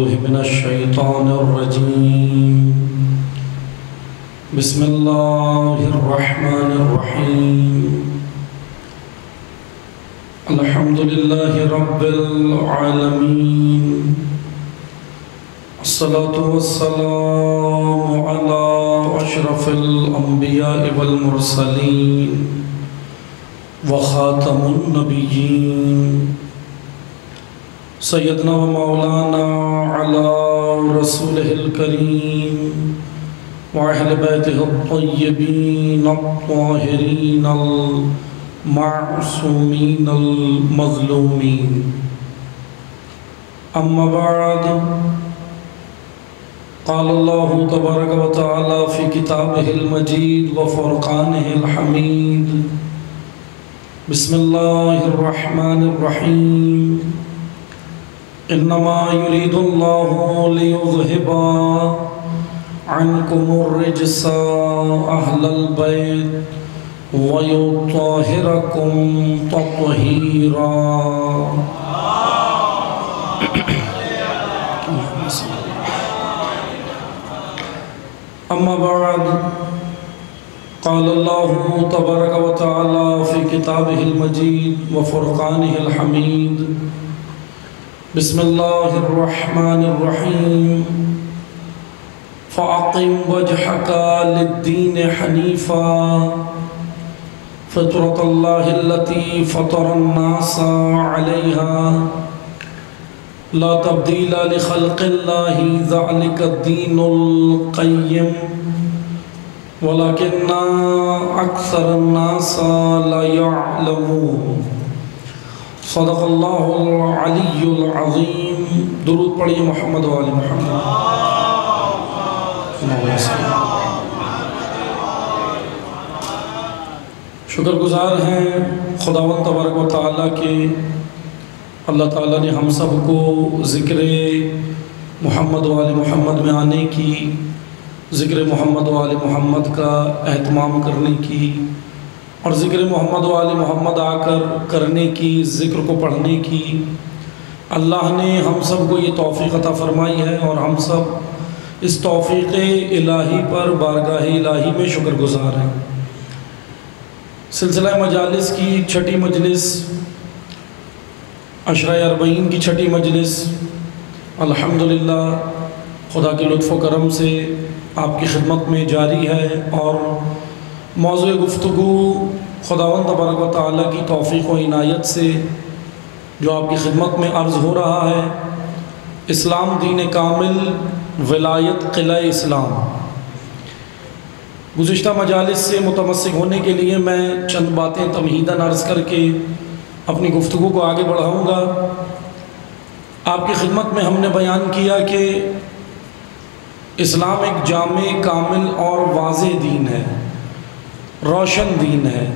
بالله من الشيطان الرجيم بسم الله الرحمن الرحيم الحمد لله رب العالمين الصلاة والسلام على أشرف الأنبياء والمرسلين وخاتم النبيين سيدنا ومولانا على رسوله الكريم وأهل بيته الطيبين الطاهرين المعصومين المظلومين أما بعد قال الله تبارك وتعالى في كتابه المجيد وفرقانه الحميد بسم الله الرحمن الرحيم إنما يريد الله ليذهب عنكم الرجس أهل البيت ويطهركم تطهيرا. أما بعد قال الله تبارك وتعالى في كتابه المجيد وفرقانه الحميد بسم الله الرحمن الرحيم فأقم وجهك للدين حنيفا فطرة الله التي فطر الناس عليها لا تبديل لخلق الله ذلك الدين القيم ولكن أكثر الناس لا يعلمون. صدق اللہ العلی العظیم. درود پڑھیے محمد و آل محمد. شکر گزار ہیں خداوند تبارک و تعالیٰ کے. اللہ تعالیٰ نے ہم سب کو ذکر محمد و آل محمد میں آنے کی، ذکر محمد و آل محمد کا اہتمام کرنے کی اور ذکر محمد و آل محمد آ کر کرنے کی، ذکر کو پڑھنے کی اللہ نے ہم سب کو یہ توفیق عطا فرمائی ہے، اور ہم سب اس توفیق الہی پر بارگاہ الہی میں شکر گزار ہیں. سلسلہ مجالس کی چھٹی مجلس، عشرہ اربعین کی چھٹی مجلس الحمدللہ خدا کے لطف و کرم سے آپ کی خدمت میں جاری ہے، اور موضوع گفتگو خداوند تبارک و تعالیٰ کی توفیق و عنایت سے جو آپ کی خدمت میں عرض ہو رہا ہے، اسلام دین کامل، ولایت قلعہ اسلام. گزشتہ مجالس سے متمسک ہونے کے لیے میں چند باتیں تمہیداً عرض کر کے اپنی گفتگو کو آگے بڑھاؤں گا. آپ کی خدمت میں ہم نے بیان کیا کہ اسلام ایک جامع، کامل اور واضح دین ہے، روشن دین ہے،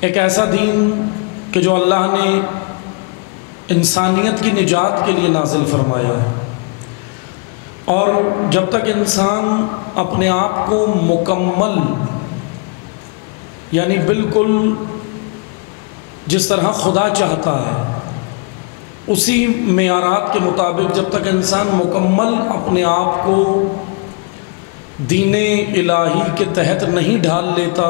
ایک ایسا دین کہ جو اللہ نے انسانیت کی نجات کے لیے نازل فرمایا ہے. اور جب تک انسان اپنے آپ کو مکمل، یعنی بالکل جس طرح خدا چاہتا ہے اسی معیارات کے مطابق جب تک انسان مکمل اپنے آپ کو دین الہی کے تحت نہیں ڈھال لیتا،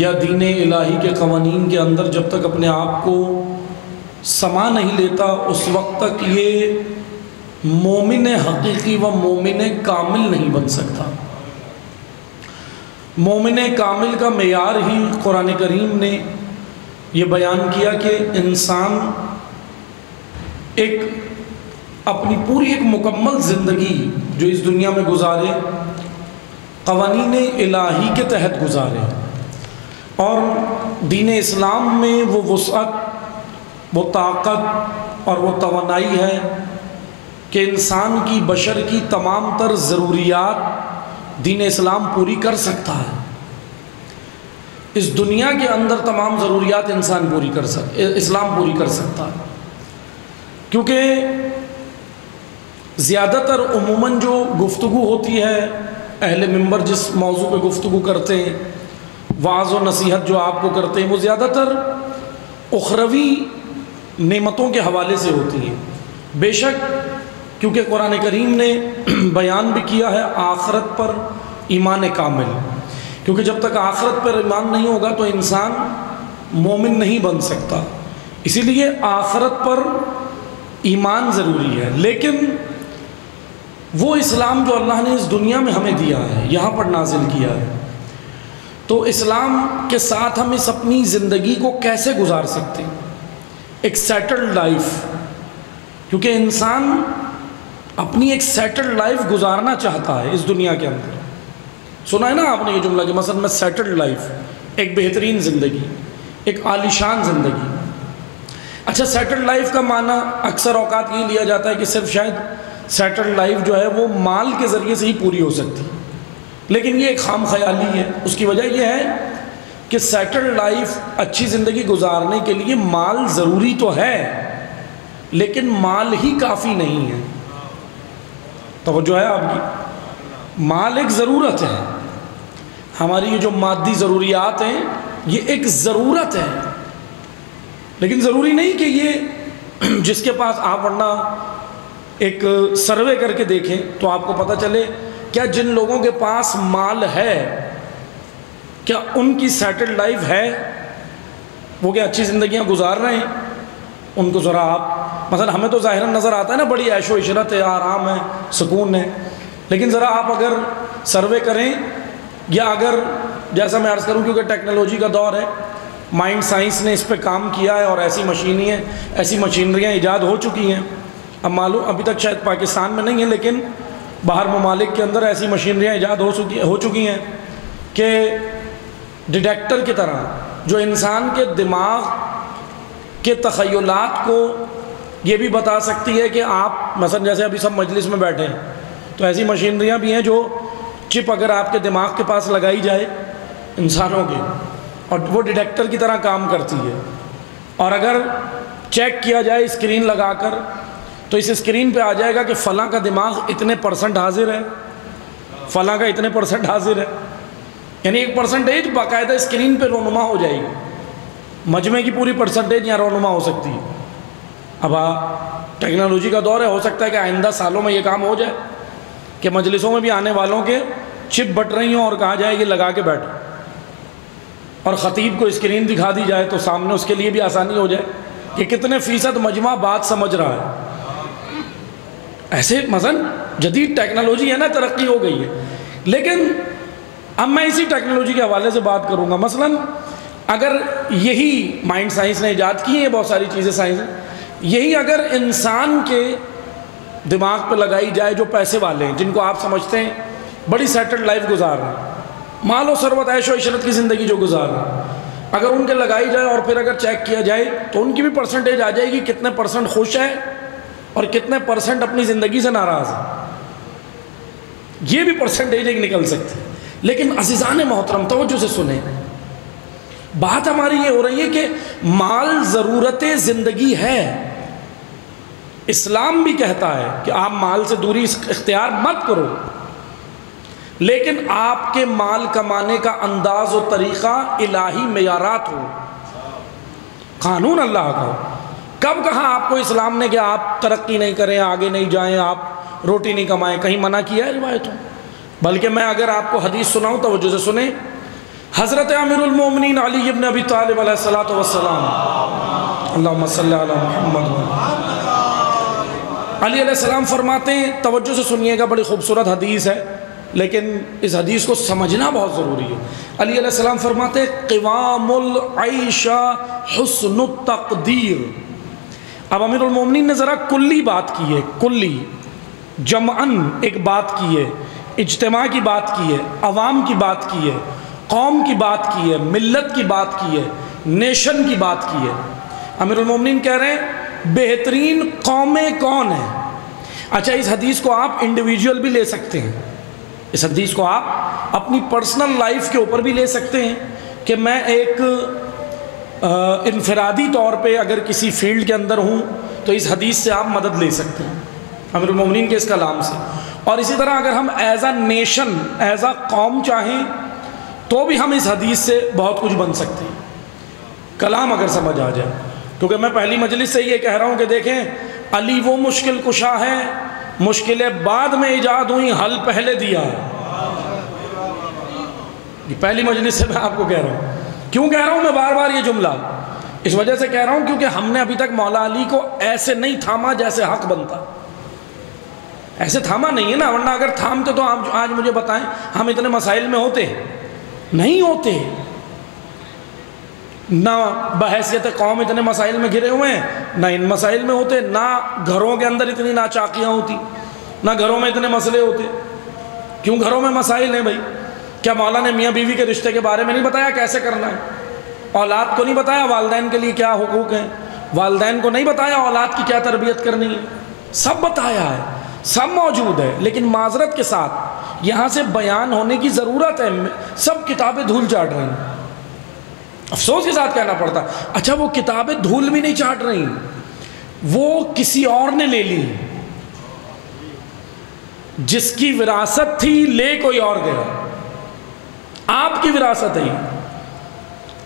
یا دین الہی کے قوانین کے اندر جب تک اپنے آپ کو سما نہیں لیتا، اس وقت تک یہ مومن حقیقی و مومن کامل نہیں بن سکتا. مومن کامل کا معیار ہی قرآن کریم نے یہ بیان کیا کہ انسان اپنی پوری ایک مکمل زندگی جو اس دنیا میں گزارے قوانین الہی کے تحت گزارے. اور دین اسلام میں وہ وسعت، وہ طاقت اور وہ توانائی ہے کہ انسان کی، بشر کی تمام تر ضروریات دین اسلام پوری کر سکتا ہے. اس دنیا کے اندر تمام ضروریات اسلام پوری کر سکتا ہے. کیونکہ زیادہ تر عموماً جو گفتگو ہوتی ہے، اہل منبر جس موضوع پہ گفتگو کرتے ہیں، وعظ و نصیحت جو آپ کو کرتے ہیں، وہ زیادہ تر اخروی نعمتوں کے حوالے سے ہوتی ہیں، بے شک کیونکہ قرآن کریم نے بیان بھی کیا ہے آخرت پر ایمان کامل، کیونکہ جب تک آخرت پر ایمان نہیں ہوگا تو انسان مومن نہیں بن سکتا، اسی لیے آخرت پر ایمان ضروری ہے۔ لیکن وہ اسلام جو اللہ نے اس دنیا میں ہمیں دیا ہے، یہاں پر نازل کیا ہے، تو اسلام کے ساتھ ہم اس اپنی زندگی کو کیسے گزار سکتے ہیں؟ ایک سیٹلڈ لائف، کیونکہ انسان اپنی ایک سیٹلڈ لائف گزارنا چاہتا ہے اس دنیا کے اندر۔ سنا ہے نا آپ نے یہ جملہ کہ مثلا میں سیٹلڈ لائف، ایک بہترین زندگی، ایک عالیشان زندگی۔ اچھا، سیٹلڈ لائف کا معنی اکثر اوقات یہ لیا جاتا ہے کہ صرف شاید سیٹلڈ لائف جو ہے وہ مال کے ذریعے سے ہی پوری ہو سکتی، لیکن یہ ایک خام خیالی ہے۔ اس کی وجہ یہ ہے کہ سیٹلڈ لائف، اچھی زندگی گزارنے کے لیے مال ضروری تو ہے، لیکن مال ہی کافی نہیں ہے۔ توجہ ہے آپ کی؟ مال ایک ضرورت ہے، ہماری یہ جو مادی ضروریات ہیں یہ ایک ضرورت ہے، لیکن ضروری نہیں کہ یہ جس کے پاس، آپ ورنہ ایک سروے کر کے دیکھیں تو آپ کو پتہ چلے کیا جن لوگوں کے پاس مال ہے کیا ان کی سیٹلڈ لائف ہے، وہ کیا اچھی زندگیاں گزار رہے ہیں؟ ان کو ذرا آپ، مثلا ہمیں تو ظاہراً نظر آتا ہے نا بڑی عیش و عشرت ہے، آرام ہے، سکون ہے، لیکن ذرا آپ اگر سروے کریں، یا اگر جیسا میں عرض کروں کیونکہ ٹیکنالوجی کا دور ہے، مائنڈ سائنس نے اس پہ کام کیا ہے اور ایسی مشینریاں ایجاد ہو چکی ہیں۔ اب معلوم ابھی تک شاید پاکستان میں نہیں ہے، لیکن باہر ممالک کے اندر ایسی مشینریاں ایجاد ہو چکی ہیں کہ ڈیٹیکٹر کی طرح جو انسان کے دماغ کے تخیلات کو یہ بھی بتا سکتی ہے کہ آپ مثلا جیسے ابھی سب مجلس میں بیٹھے ہیں تو ایسی مشینریاں بھی ہیں جو چپ اگر آپ کے دماغ کے پاس لگائی جائے انسانوں کے، اور وہ ڈیٹیکٹر کی طرح کام کرتی ہے، اور اگر چیک کیا جائے اسکرین لگا کر تو اس اسکرین پہ آ جائے گا کہ فلاں کا دماغ اتنے % حاضر ہے، فلاں کا اتنے % حاضر ہے، یعنی ایک پرسنٹیج باقاعدہ اسکرین پہ رونما ہو جائے گی، مجمع کی پوری پرسنٹیج یہاں رونما ہو سکتی ہے۔ اب ٹیکنالوجی کا دور ہے، ہو سکتا ہے کہ آئندہ سالوں میں یہ کام ہو جائے کہ مجلسوں میں بھی آنے والوں کے چپ بٹ رہی ہوں اور کہا جائے کہ لگا کے بیٹھو، اور خطیب کو اسکرین دکھا دی جائے تو سامنے اس کے لیے بھی آسانی ہو جائے کہ کتنے فیصد مجمع بات سمجھ رہا ہے۔ ایسے مثلا جدید ٹیکنالوجی ہے نا، ترقی ہو گئی ہے، لیکن اب میں اسی ٹیکنالوجی کے حوالے سے بات کروں گا۔ مثلا اگر یہی مائنڈ سائنس نے ایجاد کی ہیں بہت ساری چیزیں، سائنس یہی اگر انسان کے دماغ پہ لگائی جائے جو پیسے والے ہیں، جن کو آپ سمجھتے ہیں بڑی سیٹلڈ لائف گزار رہے ہیں، مال و ثروت عیش و عشرت کی زندگی جو گزار رہے ہیں، اگر ان کے لگائی جائے اور پھر اگر چیک کیا جائے تو ان کی بھی پرسنٹیج آ جائے گی کتنے % خوش ہے اور کتنے % اپنی زندگی سے ناراض ہے، یہ بھی پرسنٹیج ایک نکل سکتی ہے۔ لیکن عزیزان محترم توجہ سے سنیں، بات ہماری یہ ہو رہی ہے کہ مال ضرورت زندگی ہے۔ اسلام بھی کہتا ہے کہ آپ مال سے دوری اختیار مت کرو، لیکن آپ کے مال کمانے کا انداز و طریقہ الہی معیارات ہو، قانون اللہ کا ہو۔ کب کہا آپ کو اسلام نے کہ آپ ترقی نہیں کریں، آگے نہیں جائیں، آپ روٹی نہیں کمائیں؟ کہیں منع کیا ہے روایتوں؟ بلکہ میں اگر آپ کو حدیث سناؤں توجہ سے سنیں، حضرت امیر المومنین علی ابن ابی طالب علیہ الصلوۃ والسلام، اللہم صلی علی محمد، علی علیہ السلام فرماتے ہیں، توجہ سے سنیے گا، بڑی خوبصورت حدیث ہے لیکن اس حدیث کو سمجھنا بہت ضروری ہے۔ علی علیہ السلام فرماتے ہیں قوام العیش حسن التقدیر۔ اب امیر المومنین نے ذرا کلی بات کی ہے، کلی جمعاً ایک بات کی ہے، اجتماع کی بات کی ہے، عوام کی بات کی ہے، قوم کی بات کی ہے، ملت کی بات کی ہے، نیشن کی بات کی ہے۔ امیر المومنین کہہ رہے ہیں بہترین قومیں کون ہیں؟ اچھا، اس حدیث کو آپ انڈیویجول بھی لے سکتے ہیں، اس حدیث کو آپ اپنی پرسنل لائف کے اوپر بھی لے سکتے ہیں کہ میں ایک انفرادی طور پہ اگر کسی فیلڈ کے اندر ہوں تو اس حدیث سے آپ مدد لے سکتے ہیں امیر المومنین کے اس کلام سے، اور اسی طرح اگر ہم as a nation, as a قوم چاہیں تو بھی ہم اس حدیث سے بہت کچھ بن سکتے ہیں، کلام اگر سمجھ آ جائے۔ کیونکہ میں پہلی مجلس سے یہ کہہ رہا ہوں کہ دیکھیں علی وہ مشکل کشا ہے، مشکلیں بعد میں ایجاد ہوئیں، حل پہلے دیا۔ یہ پہلی مجلس سے میں آپ کو کہہ رہا ہوں۔ کیوں کہہ رہا ہوں میں بار بار یہ جملہ؟ اس وجہ سے کہہ رہا ہوں کیونکہ ہم نے ابھی تک مولا علی کو ایسے نہیں تھاما جیسے حق بنتا، ایسے تھاما نہیں ہے نا، ورنہ اگر تھامتے تو آج مجھے بتائیں ہم اتنے مسائل میں ہوتے؟ نہیں ہوتے۔ نہ بحیثیت قوم اتنے مسائل میں گھرے ہوئے ہیں، نہ ان مسائل میں ہوتے، نہ گھروں کے اندر اتنی ناچاکیاں ہوتی، نہ گھروں میں اتنے مسئلے ہوتے۔ کیوں گھروں میں مسائل ہیں بھائی؟ کیا مولا نے میاں بیوی کے رشتے کے بارے میں نہیں بتایا کیسے کرنا ہے؟ اولاد کو نہیں بتایا والدین کے لیے کیا حقوق ہیں؟ والدین کو نہیں بتایا اولاد کی کیا تربیت کرنی ہے؟ سب بتایا ہے، سب موجود ہے، لیکن معذرت کے ساتھ یہاں سے بیان ہونے کی ضرورت ہے۔ سب کتابیں دھول چاٹ رہی ہیں، افسوس کے ساتھ کہنا پڑتا۔ اچھا وہ کتابیں دھول بھی نہیں چاٹ رہی، وہ کسی اور نے لے لی، جس کی وراثت تھی لے کوئی اور گیا۔ آپ کی وراثت ہے،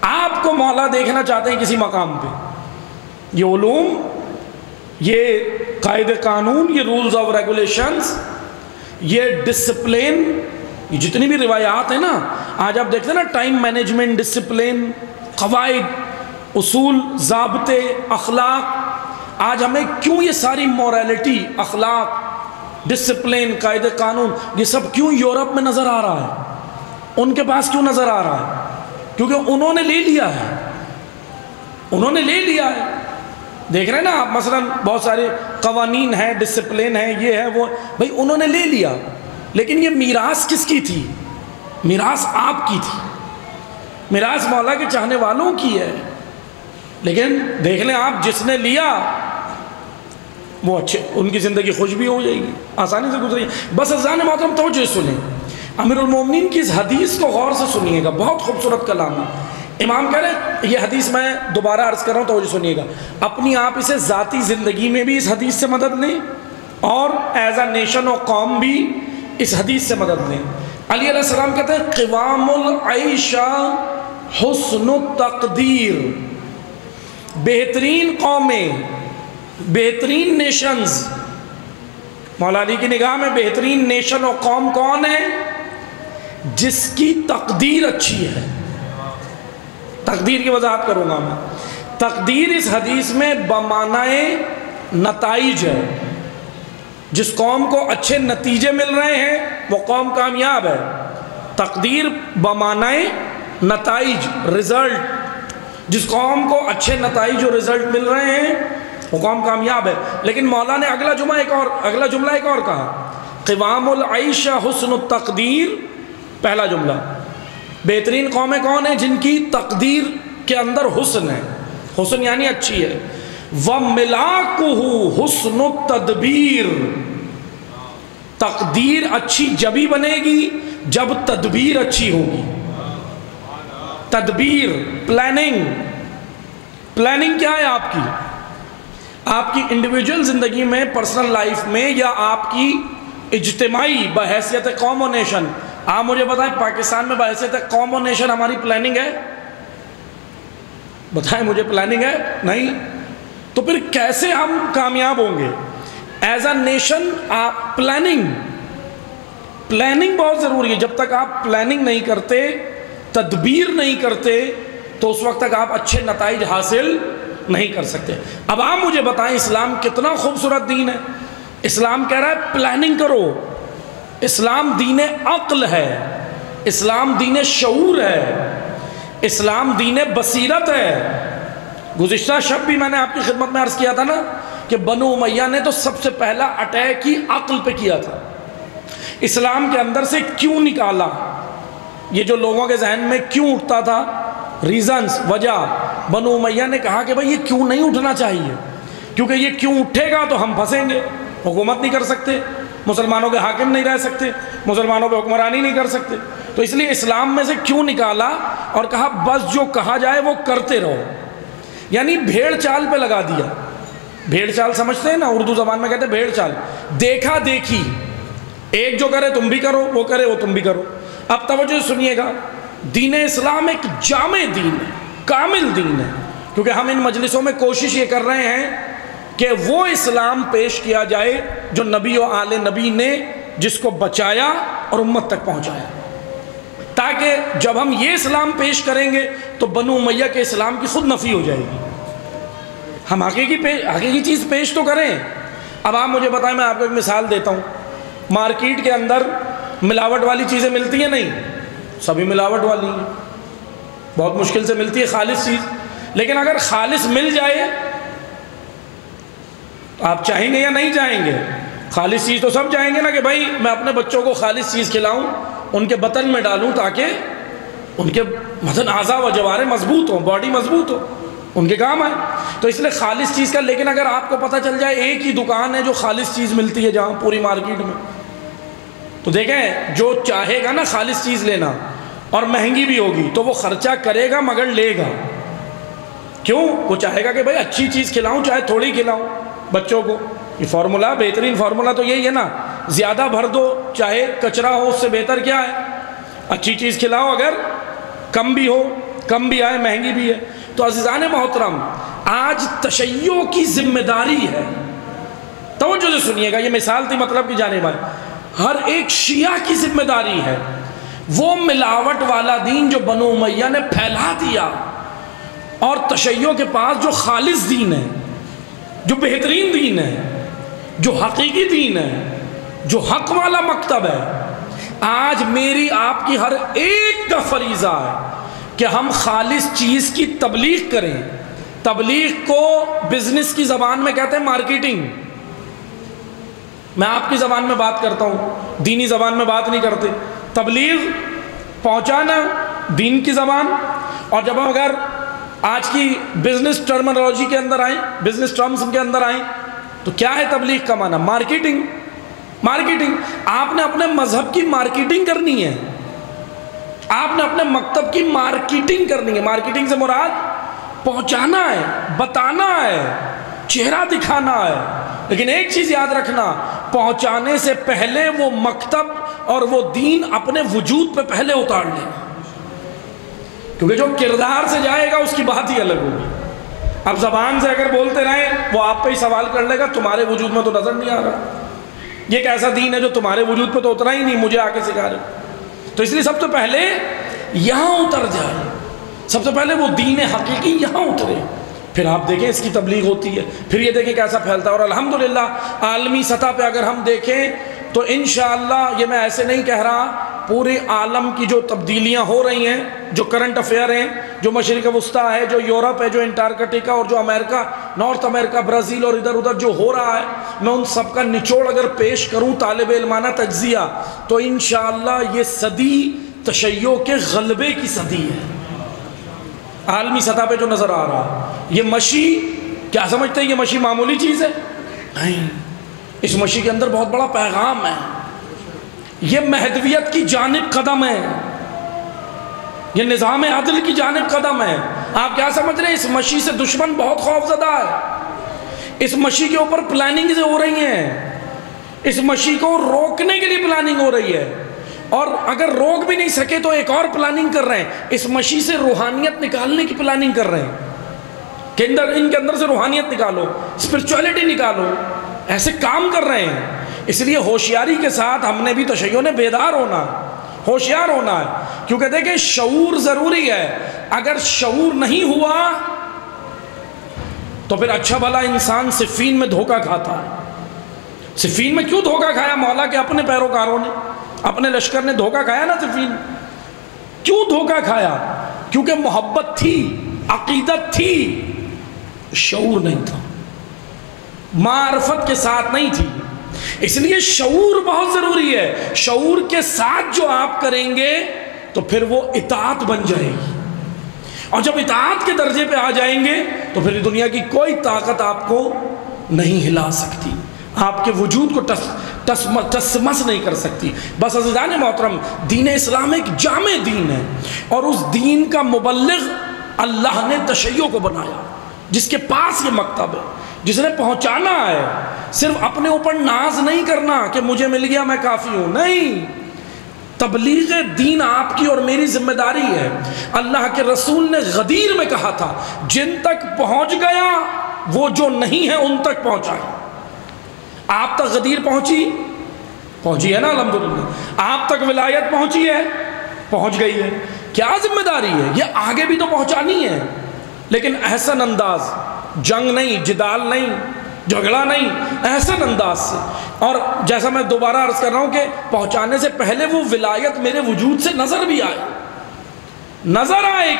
آپ کو مولا دیکھنا چاہتے ہیں کسی مقام پہ۔ یہ علوم، یہ قاعدے قانون، یہ رولز آف ریگولیشنز، یہ ڈسپلین، یہ جتنی بھی روایات ہیں نا، آج آپ دیکھتے ہیں نا ٹائم مینجمنٹ، ڈسپلین، قواعد، اصول، ضابطے، اخلاق، آج ہمیں کیوں یہ ساری موریلٹی، اخلاق، ڈسپلین، قاعدے قانون، یہ سب کیوں یورپ میں نظر آ رہا ہے؟ ان کے پاس کیوں نظر آ رہا ہے؟ کیونکہ انہوں نے لے لیا ہے، انہوں نے لے لیا ہے۔ دیکھ رہے ہیں نا آپ مثلا بہت سارے قوانین ہیں، ڈسپلین ہیں، یہ ہے وہ، بھئی انہوں نے لے لیا، لیکن یہ میراث کس کی تھی؟ میراث آپ کی تھی، میراث مولا کے چاہنے والوں کی ہے۔ لیکن دیکھ لیں آپ، جس نے لیا وہ اچھے، ان کی زندگی خوش بھی ہو جائے گی، آسانی سے گزرے گی۔ بس عزیزان محترم توجہ سنیں، امیر المومنین کی اس حدیث کو غور سے سنیے گا، بہت خوبصورت کلام ہے۔ امام کہہ رہے ہیں، یہ حدیث میں دوبارہ عرض کر رہا ہوں، توجہ سنیے گا، اپنی آپ اسے ذاتی زندگی میں بھی اس حدیث سے مدد لیں، اور ایز اے نیشن و قوم بھی اس حدیث سے مدد لیں۔ علی علیہ السلام کہتے ہیں قوام العیشہ حسن التقدیر، بہترین قومیں، بہترین نیشنز، مولا علی کی نگاہ میں بہترین نیشن و قوم کون ہے؟ جس کی تقدیر اچھی ہے۔ تقدیر کی وضاحت کروں گا میں۔ تقدیر اس حدیث میں بمعنی نتائج ہے، جس قوم کو اچھے نتیجے مل رہے ہیں وہ قوم کامیاب ہے۔ تقدیر بمعنی نتائج، رزلٹ، جس قوم کو اچھے نتائج اور رزلٹ مل رہے ہیں وہ قوم کامیاب ہے۔ لیکن مولا نے اگلا جملہ ایک اور کہا، قوام العیشہ حسن التقدیر، پہلا جملہ، بہترین قومیں کون ہیں؟ جن کی تقدیر کے اندر حسن ہے، حسن یعنی اچھی ہے۔ وَمِلَاكُهُ حُسْنُ التَّدْبِيرِ، تقدیر اچھی جبھی بنے گی جب تدبیر اچھی ہوگی۔ تدبیر، پلاننگ کیا ہے آپ کی؟ آپ کی انڈیویجول زندگی میں، پرسنل لائف میں، یا آپ کی اجتماعی بحیثیت قوم و نیشن؟ آپ مجھے بتائیں پاکستان میں بحیثیت قوم و نیشن ہماری پلاننگ ہے؟ بتائیں مجھے، پلاننگ ہے؟ نہیں۔ تو پھر کیسے ہم کامیاب ہوں گے؟ ایز اے نیشن پلاننگ بہت ضروری ہے۔ جب تک آپ پلاننگ نہیں کرتے، تدبیر نہیں کرتے، تو اس وقت تک آپ اچھے نتائج حاصل نہیں کر سکتے۔ اب آپ مجھے بتائیں اسلام کتنا خوبصورت دین ہے۔ اسلام کہہ رہا ہے پلاننگ کرو۔ اسلام دین عقل ہے، اسلام دین شعور ہے، اسلام دین بصیرت ہے۔ گزشتہ شب بھی میں نے آپ کی خدمت میں عرض کیا تھا نا کہ بنو امیہ نے تو سب سے پہلا اٹیک ہی عقل پہ کیا تھا۔ اسلام کے اندر سے کیوں نکالا؟ یہ جو لوگوں کے ذہن میں کیوں اٹھتا تھا، ریزنز، وجہ، بنو امیہ نے کہا کہ بھائی یہ کیوں نہیں اٹھنا چاہیے، کیونکہ یہ کیوں اٹھے گا تو ہم پھنسیں گے، حکومت نہیں کر سکتے، مسلمانوں کے حاکم نہیں رہ سکتے، مسلمانوں پہ حکمرانی نہیں کر سکتے۔ تو اس لیے اسلام میں سے کیوں نکالا اور کہا بس جو کہا جائے وہ کرتے رہو، یعنی بھیڑ چال پہ لگا دیا۔ بھیڑ چال سمجھتے ہیں نا، اردو زبان میں کہتے ہیں بھیڑ چال، دیکھا دیکھی، ایک جو کرے تم بھی کرو، وہ کرے وہ تم بھی کرو۔ اب توجہ سنیے گا، دین اسلام ایک جامع دین ہے، کامل دین ہے، کیونکہ ہم ان مجلسوں میں کوشش یہ کر رہے ہیں کہ وہ اسلام پیش کیا جائے جو نبی و آل نبی نے جس کو بچایا اور امت تک پہنچایا، تاکہ جب ہم یہ اسلام پیش کریں گے تو بنو امیہ کے اسلام کی خود نفی ہو جائے گی۔ ہم حقیقی چیز پیش تو کریں۔ اب آپ مجھے بتائیں، میں آپ کو ایک مثال دیتا ہوں، مارکیٹ کے اندر ملاوٹ والی چیزیں ملتی ہیں؟ نہیں، سبھی ملاوٹ والی ہیں، بہت مشکل سے ملتی ہے خالص چیز۔ لیکن اگر خالص مل جائے تو آپ چاہیں گے یا نہیں چاہیں گے؟ خالص چیز تو سب چاہیں گے نا، کہ بھائی میں اپنے بچوں کو خالص چیز کھلاؤں، ان کے بطن میں ڈالوں تاکہ ان کے مثلا اعضاء و جوارے مضبوط ہوں، باڈی مضبوط ہو، ان کے کام آئے۔ تو اس لیے خالص چیز کا، لیکن اگر آپ کو پتہ چل جائے ایک ہی دکان ہے جو خالص چیز ملتی ہے جہاں پوری مارکیٹ میں، تو دیکھیں جو چاہے گا نا خالص چیز لینا اور مہنگی بھی ہوگی تو وہ خرچہ کرے گا مگر لے گا۔ کیوں؟ وہ چاہے گا کہ بھائی اچھی چیز کھلاؤں چاہے تھوڑی کھلاؤں بچوں کو۔ یہ فارمولہ، بہترین فارمولہ تو یہی ہے نا، زیادہ بھر دو چاہے کچرا ہو، اس سے بہتر کیا ہے؟ اچھی چیز کھلاؤ، اگر کم بھی ہو، کم بھی آئے، مہنگی بھی ہے۔ تو عزیزان محترم، آج تشیع کی ذمہ داری ہے، توجہ سے سنیے گا، یہ مثال تھی مطلب کی جانب آئے، ہر ایک شیعہ کی ذمہ داری ہے وہ ملاوٹ والا دین جو بنو امیہ نے پھیلا دیا، اور تشیع کے پاس جو خالص دین ہے، جو بہترین دین ہے، جو حقیقی دین ہے، جو حق والا مکتب ہے، آج میری آپ کی ہر ایک کا فریضہ ہے کہ ہم خالص چیز کی تبلیغ کریں۔ تبلیغ کو بزنس کی زبان میں کہتے ہیں مارکیٹنگ۔ میں آپ کی زبان میں بات کرتا ہوں، دینی زبان میں بات نہیں کرتے۔ تبلیغ پہنچانا دین کی زبان، اور جب ہم اگر آج کی بزنس ٹرمنالوجی کے اندر آئیں، بزنس ٹرمز کے اندر آئیں، تو کیا ہے تبلیغ کا معنی؟ مارکیٹنگ۔ مارکیٹنگ، آپ نے اپنے مذہب کی مارکیٹنگ کرنی ہے، آپ نے اپنے مکتب کی مارکیٹنگ کرنی ہے۔ مارکیٹنگ سے مراد پہنچانا ہے، بتانا ہے، چہرہ دکھانا ہے۔ لیکن ایک چیز یاد رکھنا، پہنچانے سے پہلے وہ مکتب اور وہ دین اپنے وجود پہ پہلے اتار لینا، کیونکہ جو کردار سے جائے گا اس کی بات ہی الگ ہوگی۔ اب زبان سے اگر بولتے رہیں وہ آپ پہ ہی سوال کر لے گا، تمہارے وجود میں تو نظر نہیں آ رہا، یہ ایک ایسا دین ہے جو تمہارے وجود پہ تو اترا ہی نہیں، مجھے آ کے سکھا رہے۔ تو اس لیے سب سے پہلے یہاں اتر جائے، سب سے پہلے وہ دین حقیقی یہاں اترے، پھر آپ دیکھیں اس کی تبلیغ ہوتی ہے، پھر یہ دیکھیں کیسا پھیلتا ہے۔ اور الحمدللہ عالمی سطح پہ اگر ہم دیکھیں تو انشاءاللہ، یہ میں ایسے نہیں کہہ رہا، پورے عالم کی جو تبدیلیاں ہو رہی ہیں، جو کرنٹ افیئر ہیں، جو مشرق وسطیٰ ہے، جو یورپ ہے، جو انٹارکٹیکا اور جو امریکہ، نارتھ امریکہ، برازیل اور ادھر ادھر جو ہو رہا ہے، میں ان سب کا نچوڑ اگر پیش کروں طالب علمانہ تجزیہ، تو انشاءاللہ یہ صدی تشیع کے غلبے کی صدی ہے۔ عالمی سطح پہ جو نظر آ رہا، یہ مشی، کیا سمجھتے ہیں یہ مشی معمولی چیز ہے؟ نہیں، اس مشی کے اندر بہت بڑا پیغام ہے، یہ مہدویت کی جانب قدم ہے، یہ نظام عدل کی جانب قدم ہے۔ آپ کیا سمجھ رہے ہیں؟ اس مشی سے دشمن بہت خوف زدہ ہے، اس مشی کے اوپر پلاننگ سے ہو رہی ہیں، اس مشی کو روکنے کے لیے پلاننگ ہو رہی ہے، اور اگر روک بھی نہیں سکے تو ایک اور پلاننگ کر رہے ہیں، اس مشی سے روحانیت نکالنے کی پلاننگ کر رہے ہیں کہ ان کے اندر سے روحانیت نکالو، اسپرچولیٹی نکالو، ایسے کام کر رہے ہیں۔ اس لیے ہوشیاری کے ساتھ ہم نے بھی تشیع نے بیدار ہونا، ہوشیار ہونا ہے، کیونکہ دیکھیں شعور ضروری ہے۔ اگر شعور نہیں ہوا تو پھر اچھا بھلا انسان صفین میں دھوکہ کھاتا ہے۔ صفین میں کیوں دھوکہ کھایا؟ مولا کے اپنے پیروکاروں نے، اپنے لشکر نے دھوکہ کھایا نا صفین۔ کیوں دھوکہ کھایا؟ کیونکہ محبت تھی، عقیدت تھی، شعور نہیں تھا، معرفت کے ساتھ نہیں تھی۔ اس لیے شعور بہت ضروری ہے۔ شعور کے ساتھ جو آپ کریں گے تو پھر وہ اطاعت بن جائے گی، اور جب اطاعت کے درجے پہ آ جائیں گے تو پھر دنیا کی کوئی طاقت آپ کو نہیں ہلا سکتی، آپ کے وجود کو ٹسمس نہیں کر سکتی۔ بس عزیزان محترم، دین اسلام ایک جامع دین ہے، اور اس دین کا مبلغ اللہ نے تشیع کو بنایا، جس کے پاس یہ مکتب ہے، جس نے پہنچانا ہے۔ صرف اپنے اوپر ناز نہیں کرنا کہ مجھے مل گیا میں کافی ہوں، نہیں، تبلیغ دین آپ کی اور میری ذمہ داری ہے۔ اللہ کے رسول نے غدیر میں کہا تھا، جن تک پہنچ گیا وہ جو نہیں ہے ان تک پہنچائیں۔ آپ تک غدیر پہنچی ہے نا الحمدللہ، آپ تک ولایت پہنچی ہے، پہنچ گئی ہے، کیا ذمہ داری ہے؟ یہ آگے بھی تو پہنچانی ہے، لیکن احسن انداز، جنگ نہیں، جدال نہیں، جھگڑا نہیں، احسن انداز سے۔ اور جیسا میں دوبارہ عرض کر رہا ہوں کہ پہنچانے سے پہلے وہ ولایت میرے وجود سے نظر بھی آئے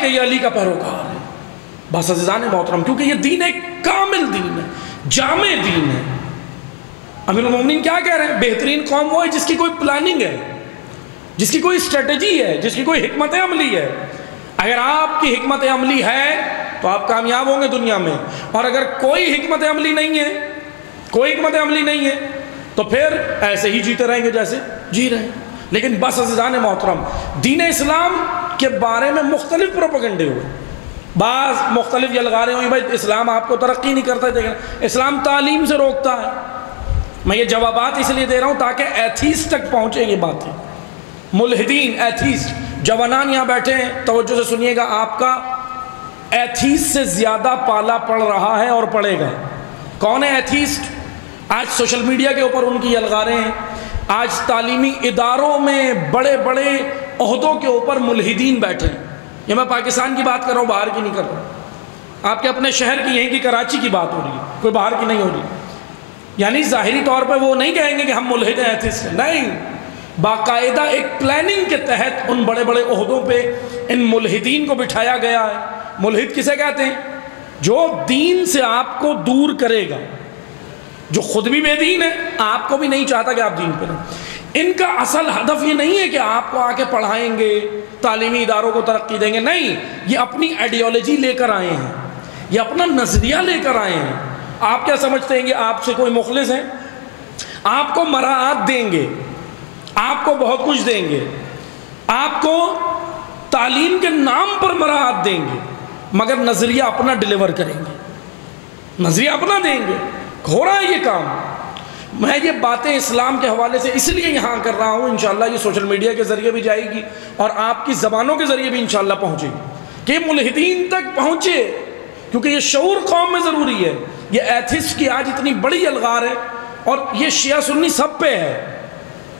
کہ یہ علی کا پیروکار ہے۔ بس عزیزان محترم، کیونکہ یہ دین ایک کامل دین ہے، جامع دین ہے۔ امیر المومنین کیا کہہ رہے ہیں؟ بہترین قوم وہ ہے جس کی کوئی پلاننگ ہے، جس کی کوئی اسٹریٹجی ہے، جس کی کوئی حکمت عملی ہے۔ اگر آپ کی حکمت عملی ہے تو آپ کامیاب ہوں گے دنیا میں، اور اگر کوئی حکمت عملی نہیں ہے تو پھر ایسے ہی جیتے رہیں گے جیسے جی رہے ہیں۔ لیکن بس عزیزان محترم، دین اسلام کے بارے میں مختلف پروپیگنڈے ہوئے، بعض مختلف یہ لگا رہے ہوئے بھائی اسلام آپ کو ترقی نہیں کرتا ہے، اسلام تعلیم سے روکتا ہے۔ میں یہ جوابات اس لیے دے رہا ہوں تاکہ ایتھیسٹ تک پہنچیں یہ باتیں، ملحدین، ایتھیسٹ، جوانان یہاں بیٹھے ہیں، توجہ سے سنیے گا، آپ کا ایتھیسٹ سے زیادہ پالا پڑ رہا ہے اور پڑے گا۔ کون ہے ایتھیسٹ؟ آج سوشل میڈیا کے اوپر ان کی یلغاریں ہیں، آج تعلیمی اداروں میں بڑے بڑے عہدوں کے اوپر ملحدین بیٹھے ہیں۔ یہ میں پاکستان کی بات کر رہا ہوں، باہر کی نہیں کر رہا، آپ کے اپنے شہر کی، یہیں کی کراچی کی بات ہو رہی ہے، کوئی باہر کی نہیں ہو رہی۔ یعنی ظاہری طور پہ وہ نہیں کہیں گے کہ ہم ملحد ہیں، ایتھیسٹ ہیں، نہیں، باقاعدہ ایک پلاننگ کے تحت ان بڑے بڑے عہدوں پہ ان ملحدین کو بٹھایا گیا ہے۔ ملحد کسے کہتے ہیں؟ جو دین سے آپ کو دور کرے گا، جو خود بھی بے دین ہے، آپ کو بھی نہیں چاہتا کہ آپ دین پہ رہیں۔ ان کا اصل ہدف یہ نہیں ہے کہ آپ کو آ کے پڑھائیں گے، تعلیمی اداروں کو ترقی دیں گے، نہیں، یہ اپنی آئیڈیالوجی لے کر آئے ہیں، یہ اپنا نظریہ لے کر آئے ہیں۔ آپ کیا سمجھتے ہیں کہ آپ سے کوئی مخلص ہے؟ آپ کو مراعات دیں گے، آپ کو بہت کچھ دیں گے، آپ کو تعلیم کے نام پر مراعات دیں گے، مگر نظریہ اپنا ڈیلیور کریں گے، نظریہ اپنا دیں گے۔ ہو رہا ہے یہ کام۔ میں یہ باتیں اسلام کے حوالے سے اس لیے یہاں کر رہا ہوں، انشاءاللہ یہ سوشل میڈیا کے ذریعے بھی جائے گی اور آپ کی زبانوں کے ذریعے بھی انشاءاللہ پہنچے گی کہ ملحدین تک پہنچے، کیونکہ یہ شعور قوم میں ضروری ہے۔ یہ ایتھسٹ کی آج اتنی بڑی الغار ہے، اور یہ شیعہ سنی سب پہ ہے۔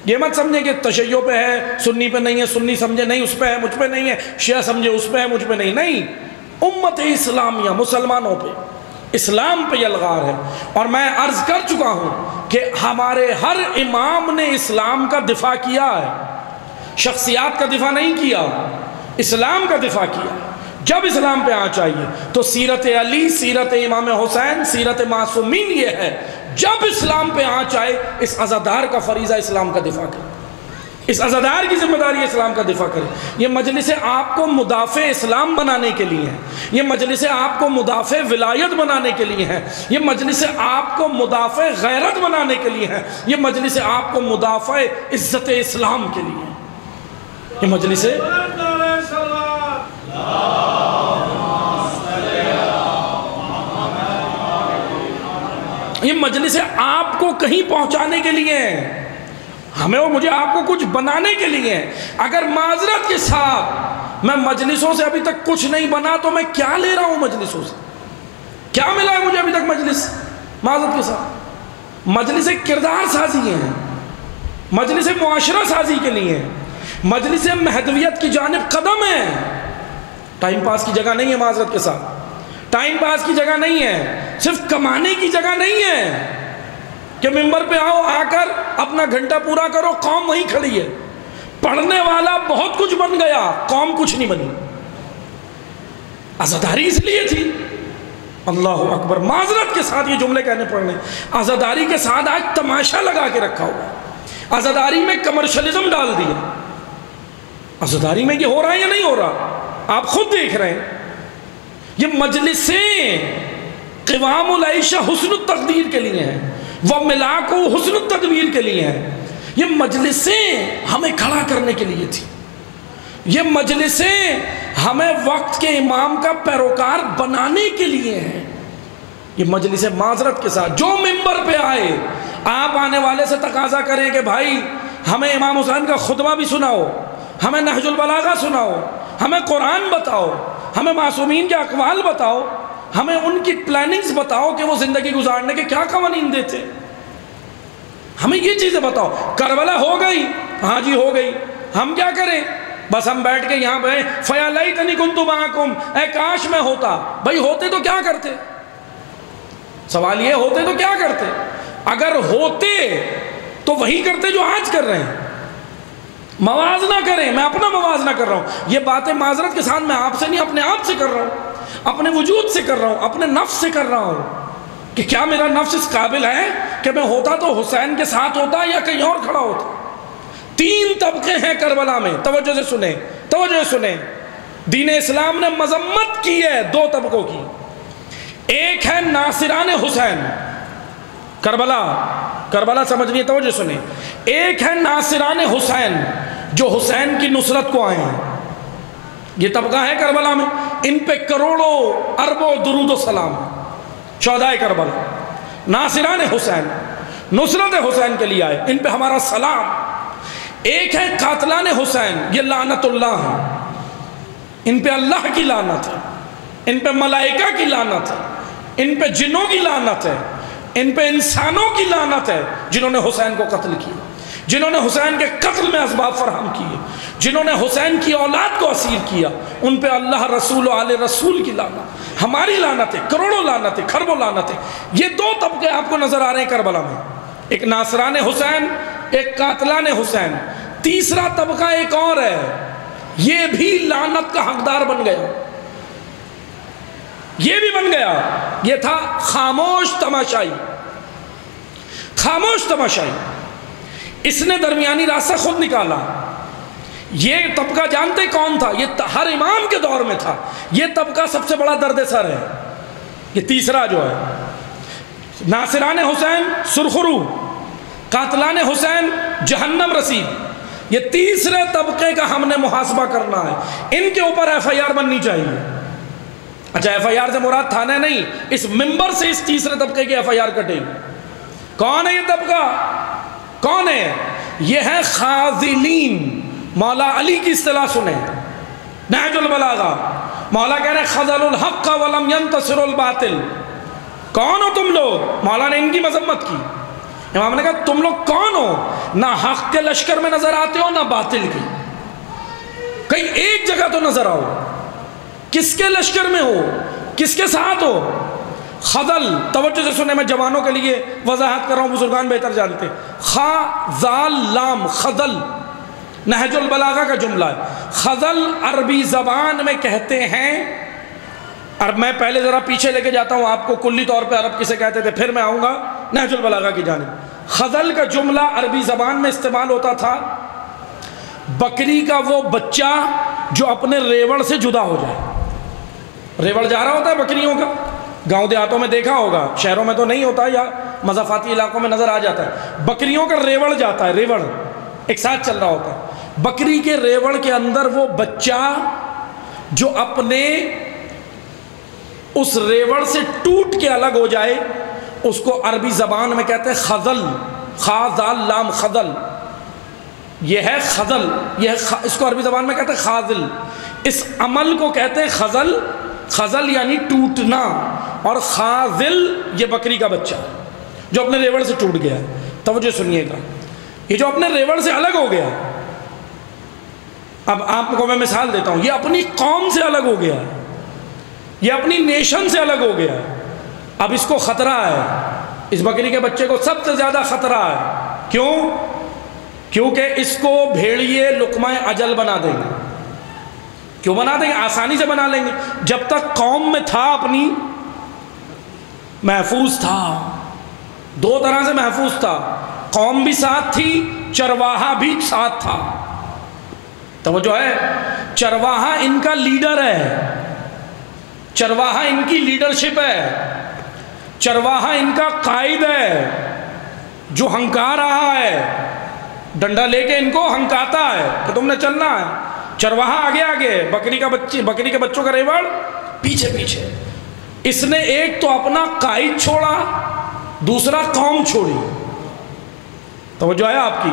یہ مت سمجھیں کہ تشیع پہ ہے، سنی پہ نہیں ہے، سنی سمجھے نہیں اس پہ ہے، مجھ پہ نہیں ہے، شیعہ سمجھے اس پہ ہے، مجھ پہ نہیں، امت اسلامیہ، مسلمانوں پہ، اسلام پہ الغار ہے۔ اور میں عرض کر چکا ہوں کہ ہمارے ہر امام نے اسلام کا دفاع کیا ہے، شخصیات کا دفاع نہیں کیا، اسلام کا دفاع کیا۔ جب اسلام پہ آنچ آئیے تو سیرت علی، سیرت امام حسین، سیرت معصومین یہ ہے، جب اسلام پہ آنچ آئے اس عزادار کا فریضہ اسلام کا دفاع کرے، اس عزادار کی ذمہ داری اسلام کا دفاع کرے۔ یہ مجلس آپ کو مدافع اسلام بنانے کے لیے ہے، یہ مجلس آپ کو مدافع ولایت بنانے کے لیے ہے، یہ مجلس آپ کو مدافع غیرت بنانے کے لیے ہے، یہ مجلس آپ کو مدافع عزت اسلام کے لیے ہے۔ یہ مجلس آپ کو کہیں پہنچانے کے لیے ہے، ہمیں اور مجھے آپ کو کچھ بنانے کے لیے ہے۔ اگر معذرت کے ساتھ میں مجلسوں سے ابھی تک کچھ نہیں بنا تو میں کیا لے رہا ہوں مجلسوں سے؟ کیا ملا ہے مجھے ابھی تک مجلس؟ معذرت کے ساتھ مجلس کردار سازی ہے، مجلس معاشرہ سازی کے لیے ہے، مجلس مہدویت کی جانب قدم ہے، ٹائم پاس کی جگہ نہیں ہے۔ معذرت کے ساتھ ٹائم پاس کی جگہ نہیں ہے، صرف کمانے کی جگہ نہیں ہے کہ ممبر پہ آؤ، آ کر اپنا گھنٹہ پورا کرو، قوم وہیں کھڑی ہے۔ پڑھنے والا بہت کچھ بن گیا، قوم کچھ نہیں بنی۔ عزاداری اس لیے تھی، اللہ اکبر، معذرت کے ساتھ یہ جملے کہنے پڑنے، عزاداری کے ساتھ آج تماشا لگا کے رکھا ہوا، عزاداری میں کمرشلزم ڈال دیا۔ عزاداری میں یہ ہو رہا ہے یا نہیں ہو رہا؟ آپ خود دیکھ رہے ہیں۔ یہ مجلسیں قوام العیشہ حسن التقدیر کے لیے ہیں، وَمِلَاكُ حسن التدبیر کے لیے ہیں۔ یہ مجلسیں ہمیں کھڑا کرنے کے لیے تھی، یہ مجلسیں ہمیں وقت کے امام کا پیروکار بنانے کے لیے ہیں۔ یہ مجلس معذرت کے ساتھ جو ممبر پہ آئے، آپ آنے والے سے تقاضا کریں کہ بھائی ہمیں امام حسین کا خطبہ بھی سناؤ، ہمیں نہج البلاغہ سناؤ، ہمیں قرآن بتاؤ، ہمیں معصومین کے اقوال بتاؤ، ہمیں ان کی پلاننگز بتاؤ کہ وہ زندگی گزارنے کے کیا قوانین دیتے، ہمیں یہ چیزیں بتاؤ۔ کربلا ہو گئی، ہاں جی ہو گئی، ہم کیا کریں؟ بس ہم بیٹھ کے یہاں پہ فَيَا لَيْتَنِي كُنْتُ مَعَكُمْ، اے کاش میں ہوتا۔ بھائی ہوتے تو کیا کرتے؟ سوال یہ ہوتے تو کیا کرتے؟ اگر ہوتے تو وہی کرتے جو آج کر رہے ہیں۔ موازنہ کریں، میں اپنا موازنہ کر رہا ہوں، یہ باتیں معذرت کے ساتھ میں آپ سے نہیں اپنے آپ سے کر رہا ہوں، اپنے وجود سے کر رہا ہوں، اپنے نفس سے کر رہا ہوں کہ کیا میرا نفس اس قابل ہے کہ میں ہوتا تو حسین کے ساتھ ہوتا یا کہیں اور کھڑا ہوتا۔ 3 طبقے ہیں کربلا میں، توجہ سے سنیں، توجہ سے سنیں۔ دین اسلام نے مذمت کی ہے 2 طبقوں کی۔ ایک ہے ناصران حسین، کربلا سمجھنی ہے، توجہ سنیں۔ ایک ہے ناصران حسین جو حسین کی نصرت کو آئے ہیں، یہ طبقہ ہے کربلا میں، ان پہ کروڑوں اربوں درود و سلام۔ شہدائے کربلا ناصران حسین، نصرت حسین کے لیے آئے، ان پہ ہمارا سلام۔ ایک ہے قاتلان حسین، یہ لعنت اللہ ہے، ان پہ اللہ کی لعنت ہے، ان پہ ملائکہ کی لعنت ہے، ان پہ جنوں کی لعنت ہے، ان پہ انسانوں کی لعنت ہے جنہوں نے حسین کو قتل کیا، جنہوں نے حسین کے قتل میں اسباب فراہم کیے، جنہوں نے حسین کی اولاد کو اسیر کیا، ان پہ اللہ رسول و آل رسول کی لعنت، ہماری لعنت ہے، کروڑوں لعنت ہے، خربوں لعنت ہے۔ یہ 2 طبقے آپ کو نظر آ رہے ہیں کربلا میں، ایک ناصران حسین، ایک قاتلان حسین۔ تیسرا طبقہ ایک اور ہے، یہ بھی لعنت کا حقدار بن گیا، یہ بھی بن گیا۔ یہ تھا خاموش تماشائی، خاموش تماشائی، اس نے درمیانی راستہ خود نکالا۔ یہ طبقہ جانتے کون تھا؟ یہ ہر امام کے دور میں تھا، یہ طبقہ سب سے بڑا درد سر ہے۔ یہ تیسرا جو ہے ناصران حسین سرخرو، قاتلان حسین جہنم رسید، یہ تیسرے طبقے کا ہم نے محاسبہ کرنا ہے، ان کے اوپر FIR بننی چاہیے۔ اچھا FIR سے مراد تھانہ نہیں، اس ممبر سے اس تیسرے طبقے کی FIR کٹے گی۔ کون ہے یہ طبقہ؟ کون ہے؟ یہ ہے خاذلین۔ مولا علی کی اصطلاح سنیں، نہج البلاغہ، مولا کہہ رہے ہیں خذلوا الحق ولم ينتصروا الباطل۔ کون ہو تم لوگ؟ مولا نے ان کی مذمت کی۔ امام نے کہا تم لوگ کون ہو؟ نہ حق کے لشکر میں نظر آتے ہو نہ باطل کی، کہیں ایک جگہ تو نظر آؤ، کس کے لشکر میں ہو، کس کے ساتھ ہو؟ خذل، توجہ سے سنیں، میں جوانوں کے لیے وضاحت کر رہا ہوں، بزرگان بہتر جانتے ہیں۔ خا زال لام، خذل نہج البلاغہ کا جملہ ہے۔ خذل عربی زبان میں کہتے ہیں، اور میں پہلے ذرا پیچھے لے کے جاتا ہوں آپ کو، کلی طور پہ عرب کسے کہتے تھے، پھر میں آؤں گا نہج البلاغہ کی جانب۔ خذل کا جملہ عربی زبان میں استعمال ہوتا تھا بکری کا وہ بچہ جو اپنے ریوڑ سے جدا ہو جائے۔ ریوڑ جا رہا ہوتا ہے بکریوں کا، گاؤں دیہاتوں میں دیکھا ہوگا، شہروں میں تو نہیں ہوتا یا مضافاتی علاقوں میں نظر آ جاتا ہے، بکریوں کا ریوڑ جاتا ہے، ریوڑ ایک ساتھ چل رہا ہوتا ہے، بکری کے ریوڑ کے اندر وہ بچہ جو اپنے اس ریوڑ سے ٹوٹ کے الگ ہو جائے، اس کو عربی زبان میں کہتے ہیں خذل، خا زال لام خذل، یہ ہے خذل، اس کو عربی زبان میں کہتے ہیں خاذل، اس عمل کو کہتے ہیں خذل، خذل یعنی ٹوٹنا، اور خاذل یہ بکری کا بچہ جو اپنے ریوڑ سے ٹوٹ گیا۔ توجہ سنیے گا، یہ جو اپنے ریوڑ سے الگ ہو گیا، اب آپ کو میں مثال دیتا ہوں، یہ اپنی قوم سے الگ ہو گیا، یہ اپنی نیشن سے الگ ہو گیا، اب اس کو خطرہ ہے، اس بکری کے بچے کو سب سے زیادہ خطرہ ہے۔ کیوں؟ کیونکہ اس کو بھیڑیے لقمہ اجل بنا دیں گے۔ کیوں بنا دیں گے؟ آسانی سے بنا لیں گے، جب تک قوم میں تھا اپنی محفوظ تھا، 2 طرح سے محفوظ تھا، قوم بھی ساتھ تھی، چرواہا بھی ساتھ تھا۔ توجہ ہے، چرواہا ان کا لیڈر ہے، چرواہا ان کی لیڈرشپ ہے، چرواہا ان کا قائد ہے جو ہنکا رہا ہے، ڈنڈا لے کے ان کو ہنکاتا ہے کہ تم نے چلنا ہے۔ چرواہا آگے آگے، بکری کے بچوں کا ریوڑ پیچھے پیچھے۔ اس نے ایک تو اپنا قائد چھوڑا، دوسرا قوم چھوڑی۔ توجہ ہے آپ کی،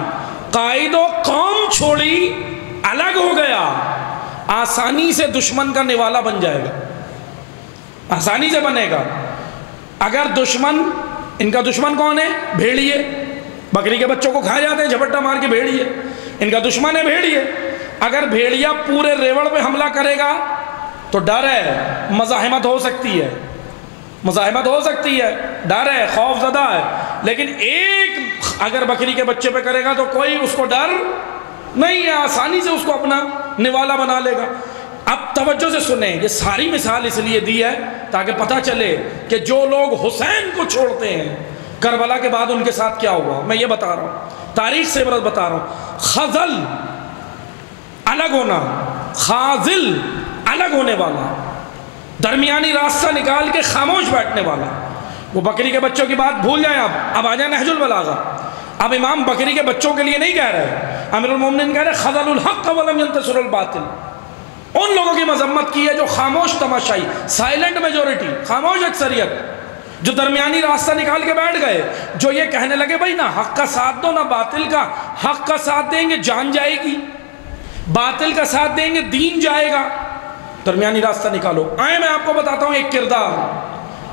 قائد و قوم چھوڑی، الگ ہو گیا، آسانی سے دشمن کا نوالا بن جائے گا۔ آسانی سے بنے گا۔ اگر دشمن، ان کا دشمن کون ہے؟ بھیڑیے، بکری کے بچوں کو کھا جاتے ہیں جھپٹا مار کے بھیڑیے، ان کا دشمن ہے بھیڑیے۔ اگر بھیڑیا پورے ریوڑ پہ حملہ کرے گا تو ڈر ہے، مزاحمت ہو سکتی ہے، مزاحمت ہو سکتی ہے، ڈر ہے، خوف زدہ ہے۔ لیکن ایک اگر بکری کے بچے پہ کرے گا تو کوئی اس کو ڈر نہیں ہے، آسانی سے اس کو اپنا نوالا بنا لے گا۔ اب توجہ سے سنیں، یہ ساری مثال اس لیے دی ہے تاکہ پتہ چلے کہ جو لوگ حسین کو چھوڑتے ہیں، کربلا کے بعد ان کے ساتھ کیا ہوا۔ میں یہ بتا رہا ہوں، تاریخ سے عبرت بتا رہا ہوں۔ خزل الگ ہونا، خازل الگ ہونے والا، درمیانی راستہ نکال کے خاموش بیٹھنے والا۔ وہ بکری کے بچوں کی بات بھول جائیں، اب آ جائیں نہج البلاغہ۔ اب امام بکری کے بچوں کے لیے نہیں کہہ رہے، امیر المومنین کہہ رہے خذل الحق ولم ينتصر الباطل۔ ان لوگوں کی مذمت کی ہے جو خاموش تماشائی، سائلنٹ میجورٹی، خاموش اکثریت، جو درمیانی راستہ نکال کے بیٹھ گئے، جو یہ کہنے لگے بھائی نہ حق کا ساتھ دو نہ باطل کا، حق کا ساتھ دیں گے جان جائے گی، باطل کا ساتھ دیں گے دین جائے گا، درمیانی راستہ نکالو۔ آئے میں آپ کو بتاتا ہوں ایک کردار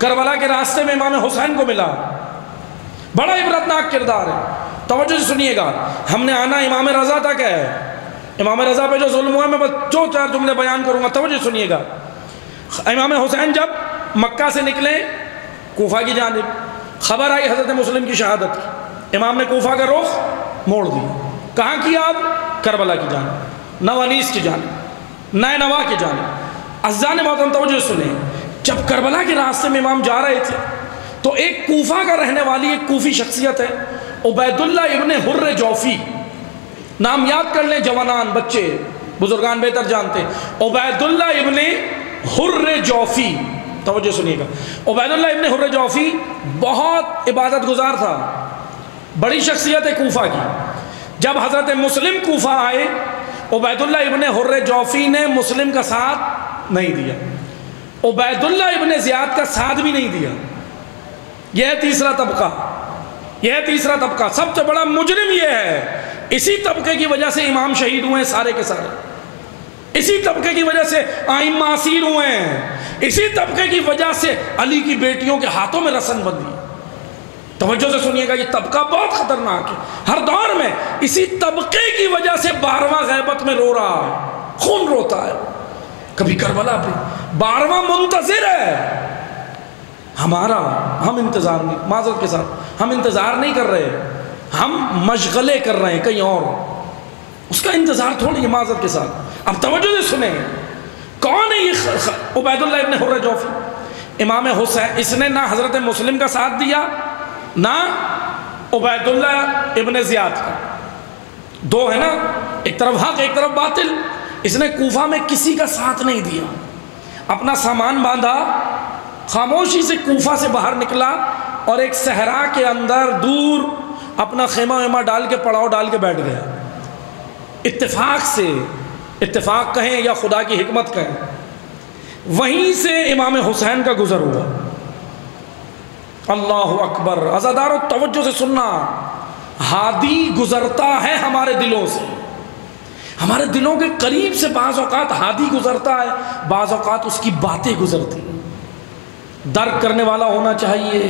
کربلا کے راستے میں امام حسین کو ملا، بڑا عبرتناک کردار ہے، توجہ سے سنیے گا۔ ہم نے آنا امام رضا تک ہے، امام رضا پہ جو ظلم ہوا میں بس دو چار جملے بیان کروں گا، توجہ سنیے گا۔ امام حسین جب مکہ سے نکلے کوفہ کی جانب، خبر آئی حضرت مسلم کی شہادت کی، امام نے کوفہ کا رخ موڑ دیا۔ کہاں کیا؟ اب کربلا کی جانب، نوانیس کی جانب، نینوا کی جانب۔ عزیزان محترم توجہ سنیں، جب کربلا کے راستے میں امام جا رہے تھے تو ایک کوفہ کا رہنے والی ایک کوفی شخصیت ہے عبید اللہ ابن حر جوفی، نام یاد کر لیں جوانان، بچے، بزرگان بہتر جانتے ہیں، عبید اللہ ابن حر جوفی، توجہ سنیے گا۔ عبید اللہ ابن حر جوفی بہت عبادت گزار تھا، بڑی شخصیت ہے کوفہ کی۔ جب حضرت مسلم کوفہ آئے، عبید اللہ ابن حر جوفی نے مسلم کا ساتھ نہیں دیا، عبید اللہ ابن زیاد کا ساتھ بھی نہیں دیا۔ یہ ہے تیسرا طبقہ، یہ ہے تیسرا طبقہ، سب سے بڑا مجرم یہ ہے۔ اسی طبقے کی وجہ سے امام شہید ہوئے ہیں سارے کے سارے، اسی طبقے کی وجہ سے ائمہ اسیر ہوئے ہیں، اسی طبقے کی وجہ سے علی کی بیٹیوں کے ہاتھوں میں رسن بندھی۔ توجہ سے سنیے گا، یہ طبقہ بہت خطرناک ہے، ہر دور میں اسی طبقے کی وجہ سے 12واں غیبت میں رو رہا ہے، خون روتا ہے، کبھی کربلا پہ 12واں منتظر ہے ہمارا۔ ہم انتظار نہیں، معذرت کے ساتھ ہم انتظار نہیں کر رہے، ہم مشغلے کر رہے ہیں کہیں اور، اس کا انتظار تھوڑی ہے، معذرت کے ساتھ۔ اب توجہ سے سنیں، کون ہے یہ عبید اللہ ابن حر جوفی؟ امام حسین، اس نے نہ حضرت مسلم کا ساتھ دیا نہ عبید اللہ ابن زیاد کا، دو ہے نا، ایک طرف حق ایک طرف باطل۔ اس نے کوفہ میں کسی کا ساتھ نہیں دیا، اپنا سامان باندھا، خاموشی سے کوفہ سے باہر نکلا اور ایک صحرا کے اندر دور اپنا خیمہ ویمہ ڈال کے پڑاؤ ڈال کے بیٹھ گیا۔ اتفاق سے، اتفاق کہیں یا خدا کی حکمت کہیں، وہیں سے امام حسین کا گزر ہوا۔ اللہ اکبر، عزادارو توجہ سے سننا، ہادی گزرتا ہے ہمارے دلوں سے، ہمارے دلوں کے قریب سے بعض اوقات ہادی گزرتا ہے، بعض اوقات اس کی باتیں گزرتی ہیں۔ درک کرنے والا ہونا چاہیے،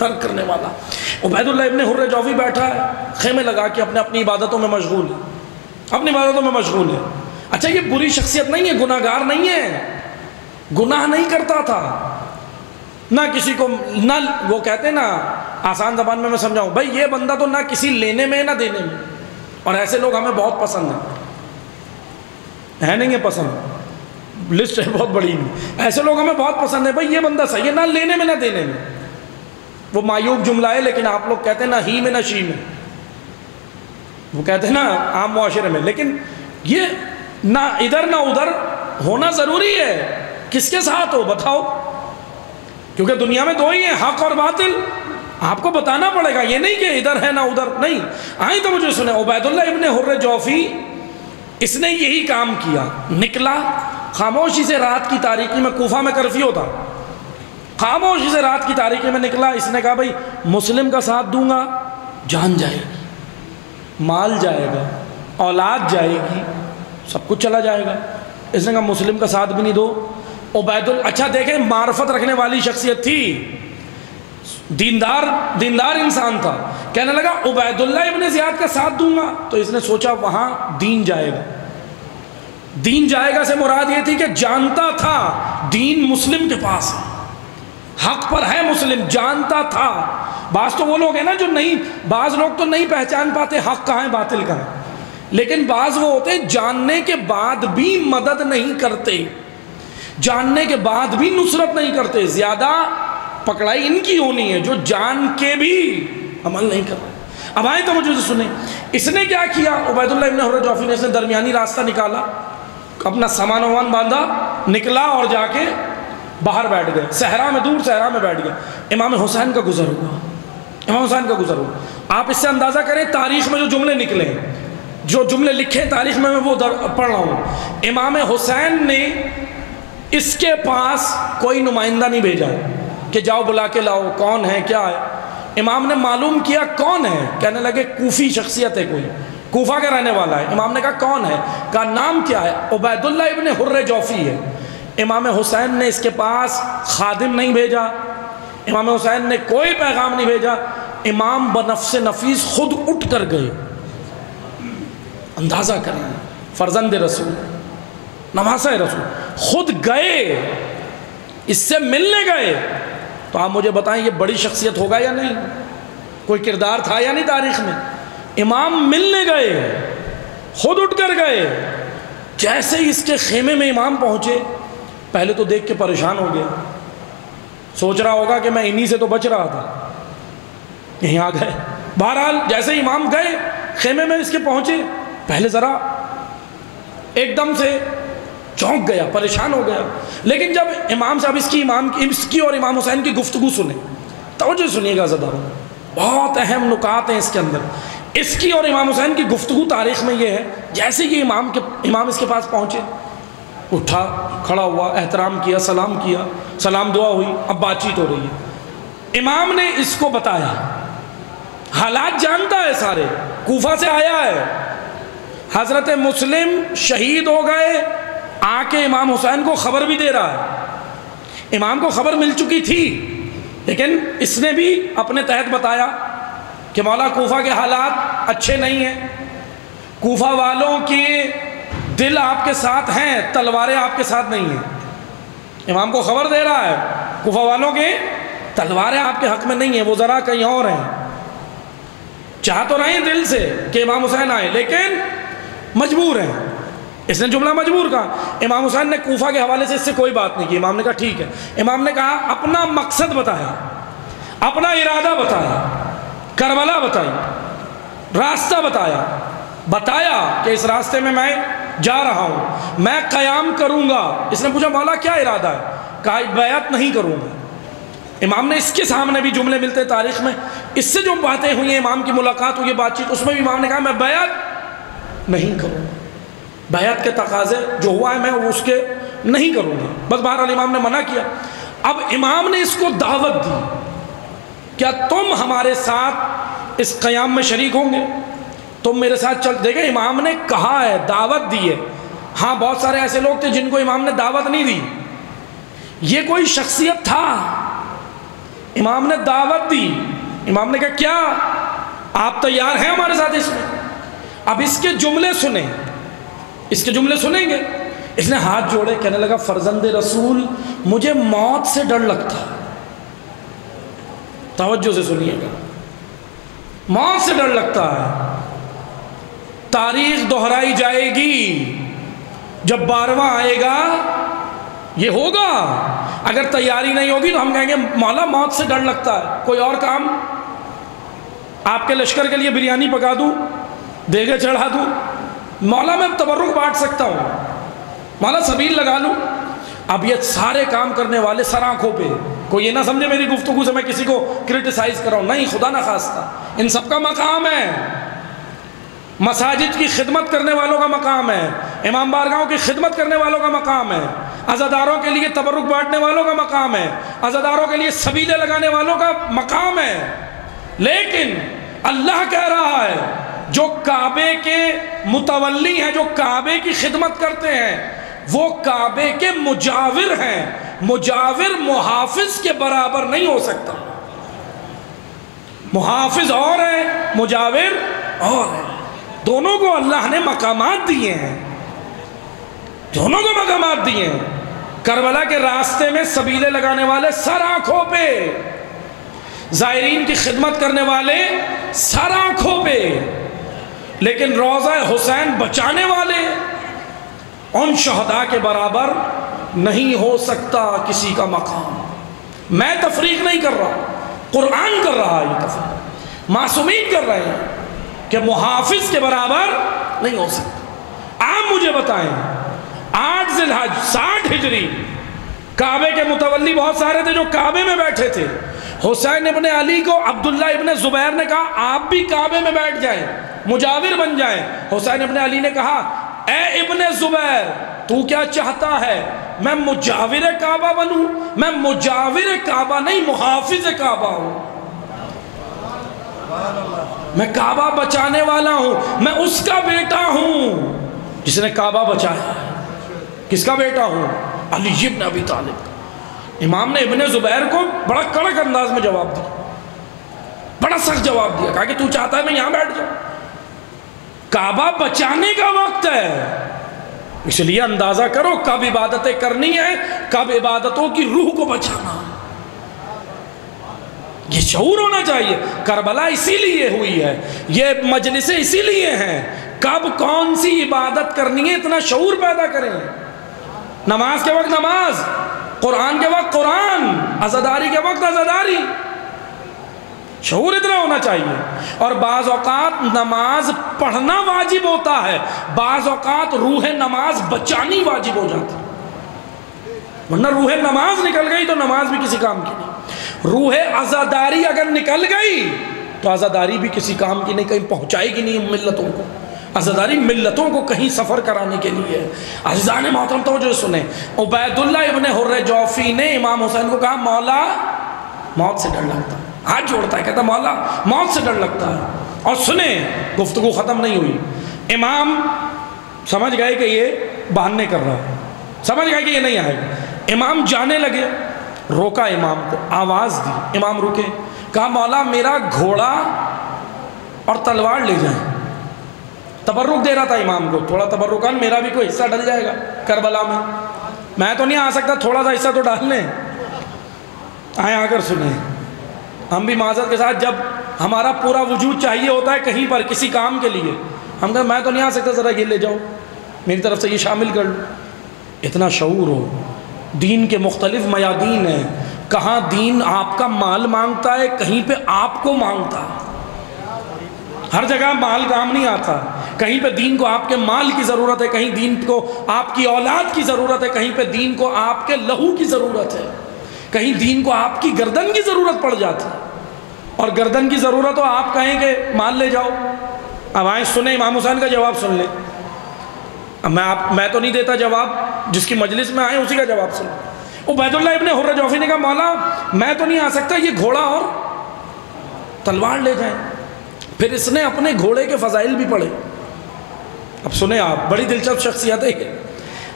درک کرنے والا۔ عبید اللہ ابن حر جوفی بیٹھا ہے، خیمے لگا کے اپنی عبادتوں میں مشغول ہے، اپنی عبادتوں میں مشغول ہے۔ اچھا یہ بری شخصیت نہیں ہے، گناہ گار نہیں ہے، گناہ نہیں کرتا تھا، نہ کسی کو، نہ وہ کہتے ہیں نا آسان زبان میں سمجھاؤں، بھائی یہ بندہ تو نہ کسی لینے میں نہ دینے میں، اور ایسے لوگ ہمیں بہت پسند ہیں، نہیں ہے پسند، لسٹ ہے بہت بڑی، ایسے لوگ ہمیں بہت پسند ہیں، بھائی یہ بندہ صحیح ہے، نہ لینے میں نہ دینے میں۔ وہ معیوب جملہ ہے، لیکن آپ لوگ کہتے ہیں نہ ہی میں نہ شی میں، وہ کہتے ہیں نا عام معاشرے میں، لیکن یہ نہ ادھر نہ ادھر ہونا ضروری ہے۔ کس کے ساتھ ہو بتاؤ، کیونکہ دنیا میں دو ہی ہیں، حق اور باطل، آپ کو بتانا پڑے گا، یہ نہیں کہ ادھر ہے نہ ادھر، نہیں۔ آئیں تو مجھے سنیں، عبید اللہ ابن حر جوفی، اس نے یہی کام کیا، نکلا خاموشی سے، رات کی تاریکی میں، کوفہ میں کرفیو تھا، خاموشی سے رات کی تاریکی میں نکلا۔ اس نے کہا بھائی مسلم کا ساتھ دوں گا جان جائے گی، مال جائے گا، اولاد جائے گی، سب کچھ چلا جائے گا۔ اس نے کہا مسلم کا ساتھ بھی نہیں دو اچھا دیکھیں معرفت رکھنے والی شخصیت تھی، دیندار انسان تھا، کہنے لگا عبید اللہ ابن زیاد کا ساتھ دوں گا، تو اس نے سوچا وہاں دین جائے گا. دین جائے گا سے مراد یہ تھی کہ جانتا تھا دین مسلم کے پاس ہے، حق پر ہے مسلم، جانتا تھا. بعض تو وہ لوگ ہیں نا جو نہیں، بعض لوگ تو نہیں پہچان پاتے حق کہاں ہے باطل کہاں ہے، لیکن بعض وہ ہوتے جاننے کے بعد بھی مدد نہیں کرتے، جاننے کے بعد بھی نصرت نہیں کرتے. زیادہ پکڑائی ان کی ہونی ہے جو جان کے بھی عمل نہیں کر رہے. اب آئیں تو مجھے سنیں، اس نے کیا کیا؟ عبید اللہ ابن حر جوفی نے اس نے درمیانی راستہ نکالا، اپنا سامان وامان باندھا، نکلا اور جا کے باہر بیٹھ گئے، صحرا میں، دور صحرا میں بیٹھ گئے. امام حسین کا گزر ہوا، امام حسین کا گزر ہوا. آپ اس سے اندازہ کریں تاریخ میں جو جملے نکلے ہیں، جو جملے لکھے تاریخ میں وہ پڑھ رہا ہوں. امام حسین نے اس کے پاس کوئی نمائندہ نہیں بھیجا کہ جاؤ بلا کے لاؤ، کون ہے کیا ہے. امام نے معلوم کیا کون ہے، کہنے لگے کوفی شخصیت ہے، کوئی کوفہ کا رہنے والا ہے. امام نے کہا کون ہے؟ کہا نام کیا ہے؟ عبید اللہ ابن حر جوفی ہے. امام حسین نے اس کے پاس خادم نہیں بھیجا، امام حسین نے کوئی پیغام نہیں بھیجا. امام بنفس نفیس خود اٹھ کر گئے. اندازہ کریں، فرزند رسول، نواسہ رسول، خود گئے، اس سے ملنے گئے. تو آپ مجھے بتائیں یہ بڑی شخصیت ہوگا یا نہیں؟ کوئی کردار تھا یا نہیں تاریخ میں؟ امام ملنے گئے، خود اٹھ کر گئے. جیسے ہی اس کے خیمے میں امام پہنچے، پہلے تو دیکھ کے پریشان ہو گیا، سوچ رہا ہوگا کہ میں انہی سے تو بچ رہا تھا، یہیں آ گئے. بہرحال جیسے امام گئے خیمے میں اس کے پہنچے، پہلے ذرا ایک دم سے چونک گیا، پریشان ہو گیا. لیکن جب امام صاحب اس کی اور امام حسین کی گفتگو سنے، توجہ سنیے گا ذرا، بہت اہم نکات ہیں اس کے اندر. اس کی اور امام حسین کی گفتگو تاریخ میں یہ ہے، جیسے کہ امام اس کے پاس پہنچے، اٹھا، کھڑا ہوا، احترام کیا، سلام کیا، سلام دعا ہوئی، اب بات چیت ہو رہی ہے. امام نے اس کو بتایا، حالات جانتا ہے سارے، کوفہ سے آیا ہے، حضرت مسلم شہید ہو گئے، آ کے امام حسین کو خبر بھی دے رہا ہے. امام کو خبر مل چکی تھی، لیکن اس نے بھی اپنے تحت بتایا کہ مولا کوفہ کے حالات اچھے نہیں ہیں، کوفہ والوں کے دل آپ کے ساتھ ہیں، تلواریں آپ کے ساتھ نہیں ہیں. امام کو خبر دے رہا ہے کوفہ والوں کے تلواریں آپ کے حق میں نہیں ہیں، وہ ذرا کہیں اور ہیں. چاہ تو رہے ہیں دل سے کہ امام حسین آئے، لیکن مجبور ہیں. اس نے جملہ مجبور کہا. امام حسین نے کوفہ کے حوالے سے اس سے کوئی بات نہیں کی. امام نے کہا ٹھیک ہے. امام نے کہا اپنا مقصد بتایا، اپنا ارادہ بتایا، کربلا بتائی، راستہ بتایا کہ اس راستے میں جا رہا ہوں، میں قیام کروں گا. اس نے پوچھا مولا کیا ارادہ ہے؟ کہا بیعت نہیں کروں گا. امام نے اس کے سامنے بھی جملے ملتے تاریخ میں، اس سے جو باتیں ہوئی ہیں، امام کی ملاقات ہوئی، بات چیت، اس میں بھی امام نے کہا میں بیعت نہیں کروں گا، بیعت کے تقاضے جو ہوا ہے میں اس کے نہیں کروں گا. بس بہرحال امام نے منع کیا. اب امام نے اس کو دعوت دی، کیا تم ہمارے ساتھ اس قیام میں شریک ہوں گے؟ تم میرے ساتھ چل. دیکھیں امام نے کہا ہے، دعوت دی ہے. ہاں بہت سارے ایسے لوگ تھے جن کو امام نے دعوت نہیں دی. یہ کوئی شخصیت تھا، امام نے دعوت دی. امام نے کہا کیا آپ تیار ہیں ہمارے ساتھ اس میں؟ اب اس کے جملے سنیں، اس کے جملے سنیں گے. اس نے ہاتھ جوڑے، کہنے لگا فرزند رسول مجھے موت سے ڈر لگتا ہے. توجہ سے سنیے گا، موت سے ڈر لگتا ہے. تاریخ دہرائی جائے گی، جب 12واں آئے گا یہ ہوگا. اگر تیاری نہیں ہوگی تو ہم کہیں گے مولا موت سے ڈر لگتا ہے. کوئی اور کام؟ آپ کے لشکر کے لیے بریانی پکا دوں، دیگے چڑھا دوں، مولا میں تبرک بانٹ سکتا ہوں، مولا سبیل لگا لوں. اب یہ سارے کام کرنے والے سر آنکھوں پہ. کوئی یہ نہ سمجھے میری گفتگو سے میں کسی کو کرٹیسائز کر رہا ہوں، نہیں، خدا نہ خواستہ. ان سب کا مقام ہے، مساجد کی خدمت کرنے والوں کا مقام ہے، امام بارگاہوں کی خدمت کرنے والوں کا مقام ہے، عزاداروں کے لیے تبرک بانٹنے والوں کا مقام ہے، عزاداروں کے لیے سبیلے لگانے والوں کا مقام ہے. لیکن اللہ کہہ رہا ہے جو کعبے کے متولی ہیں، جو کعبے کی خدمت کرتے ہیں، وہ کعبے کے مجاور ہیں، مجاور محافظ کے برابر نہیں ہو سکتا۔ محافظ اور ہے، مجاور اور ہے، دونوں کو اللہ نے مقامات دیے ہیں، دونوں کو مقامات دیے ہیں۔ کربلا کے راستے میں سبیلے لگانے والے سر آنکھوں پہ، زائرین کی خدمت کرنے والے سر آنکھوں پہ، لیکن روضہ حسین بچانے والے ان شہداء کے برابر نہیں ہو سکتا کسی کا مقام۔ میں تفریق نہیں کر رہا، قرآن کر رہا ہے، یہ تفریق معصومین کر رہے ہیں کہ محافظ کے برابر نہیں ہو سکتا۔ آپ مجھے بتائیں 8 ذی الحج 60 ہجری، کعبے کے متولی بہت سارے تھے جو کعبے میں بیٹھے تھے۔ حسین ابن علی کو عبداللہ ابن زبیر نے کہا آپ بھی کعبے میں بیٹھ جائیں، مجاور بن جائیں۔ حسین ابن علی نے کہا اے ابن زبیر تو کیا چاہتا ہے میں مجاور کعبہ بنوں؟ میں مجاور کعبہ نہیں، محافظ کعبہ ہوں، میں کعبہ بچانے والا ہوں، میں اس کا بیٹا ہوں جس نے کعبہ بچایا۔ کس کا بیٹا ہوں؟ علی ابن ابی طالب۔ امام نے ابن زبیر کو بڑا کڑک انداز میں جواب دیا، بڑا سخت جواب دیا، کہا کہ تو چاہتا ہے میں یہاں بیٹھ جاؤں؟ کعبہ بچانے کا وقت ہے، اس لیے اندازہ کرو کب عبادتیں کرنی ہے، کب عبادتوں کی روح کو بچانا، یہ شعور ہونا چاہیے۔ کربلا اسی لیے ہوئی ہے، یہ مجلسیں اسی لیے ہیں، کب کون سی عبادت کرنی ہے اتنا شعور پیدا کریں۔ نماز کے وقت نماز، قرآن کے وقت قرآن، عزاداری کے وقت عزاداری، شعور اتنا ہونا چاہیے۔ اور بعض اوقات نماز پڑھنا واجب ہوتا ہے، بعض اوقات روح نماز بچانی واجب ہو جاتی ہے، ورنہ روح نماز نکل گئی تو نماز بھی کسی کام کی نہیں۔ روح عزاداری اگر نکل گئی تو عزاداری بھی کسی کام کی نہیں، کہیں پہنچائے گی نہیں ملتوں کو۔ عزاداری ملتوں کو کہیں سفر کرانے کے لیے ہے۔ عزیزان محترم توجہ سنیں، عبید اللہ ابن حر جوفی نے امام حسین کو کہا مولا موت سے ڈر لگتا ہے، ہاتھ جوڑتا ہے، کہتا مولا موت سے ڈر لگتا ہے۔ اور سنیں گفتگو ختم نہیں ہوئی، امام سمجھ گئے کہ یہ بہانے کر رہا ہے، سمجھ گئے کہ یہ نہیں آئے گا۔ امام جانے لگے، روکا امام کو، آواز دی، امام رکے، کہا مولا میرا گھوڑا اور تلوار لے جائیں۔ تبرک دے رہا تھا امام کو، تھوڑا تبرکان میرا بھی کوئی حصہ ڈل جائے گا کربلا میں تو نہیں آ سکتا، تھوڑا سا حصہ تو ڈال لیں۔ آئیں آ کر سنیں، ہم بھی معذرت کے ساتھ جب ہمارا پورا وجود چاہیے ہوتا ہے کہیں پر کسی کام کے لیے، ہم کہتے میں تو نہیں آ سکتا، ذرا یہ لے جاؤ، میری طرف سے یہ شامل کر لو۔ اتنا شعور ہو، دین کے مختلف میادین ہیں، کہاں دین آپ کا مال مانگتا ہے، کہیں پہ آپ کو مانگتا ہے۔ ہر جگہ مال کام نہیں آتا، کہیں پہ دین کو آپ کے مال کی ضرورت ہے، کہیں دین کو آپ کی اولاد کی ضرورت ہے، کہیں پہ دین کو آپ کے لہو کی ضرورت ہے، کہیں دین کو آپ کی گردن کی ضرورت پڑ جاتی ہے، اور گردن کی ضرورت ہو آپ کہیں کہ مال لے جاؤ۔ اب آئیں سنیں امام حسین کا جواب سن لیں، میں تو نہیں دیتا جواب، جس کی مجلس میں آئیں اسی کا جواب سنیں۔ عبید اللہ ابن حر جوفی نے کہا مولا میں تو نہیں آ سکتا، یہ گھوڑا اور تلوار لے جائیں۔ پھر اس نے اپنے گھوڑے کے فضائل بھی پڑھے، اب سنیں آپ، بڑی دلچسپ شخصیت ہے،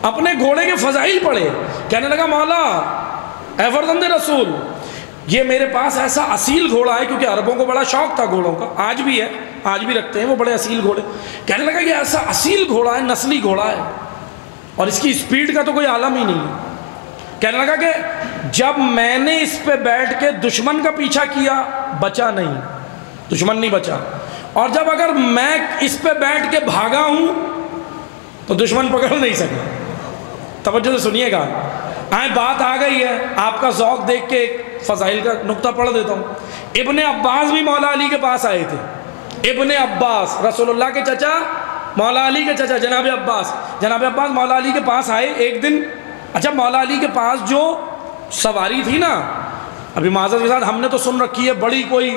اپنے گھوڑے کے فضائل پڑھے، کہنے لگا مولا اے فرزند رسول یہ میرے پاس ایسا اصیل گھوڑا ہے، کیونکہ عربوں کو بڑا شوق تھا گھوڑوں کا، آج بھی ہے، آج بھی رکھتے ہیں وہ بڑے اصیل گھوڑے۔ کہنے لگا یہ ایسا اصیل گھوڑا ہے، نسلی گھوڑا ہے، اور اس کی سپیڈ کا تو کوئی عالم ہی نہیں ہے۔ کہنے لگا کہ جب میں نے اس پہ بیٹھ کے دشمن کا پیچھا کیا بچا نہیں، دشمن نہیں بچا، اور جب اگر میں اس پہ بیٹھ کے بھاگا ہوں تو دشمن پکڑ نہیں سکا۔ توجہ سے سنیے گا، آئیں بات آ گئی ہے، آپ کا ذوق دیکھ کے ایک فضائل کا نقطہ پڑھ دیتا ہوں۔ ابن عباس بھی مولا علی کے پاس آئے تھے، ابن عباس رسول اللہ کے چچا، مولا علی کے چچا جناب عباس مولا علی کے پاس آئے ایک دن۔ اچھا مولا علی کے پاس جو سواری تھی نا، ابھی معذرت کے ساتھ ہم نے تو سن رکھی ہے بڑی کوئی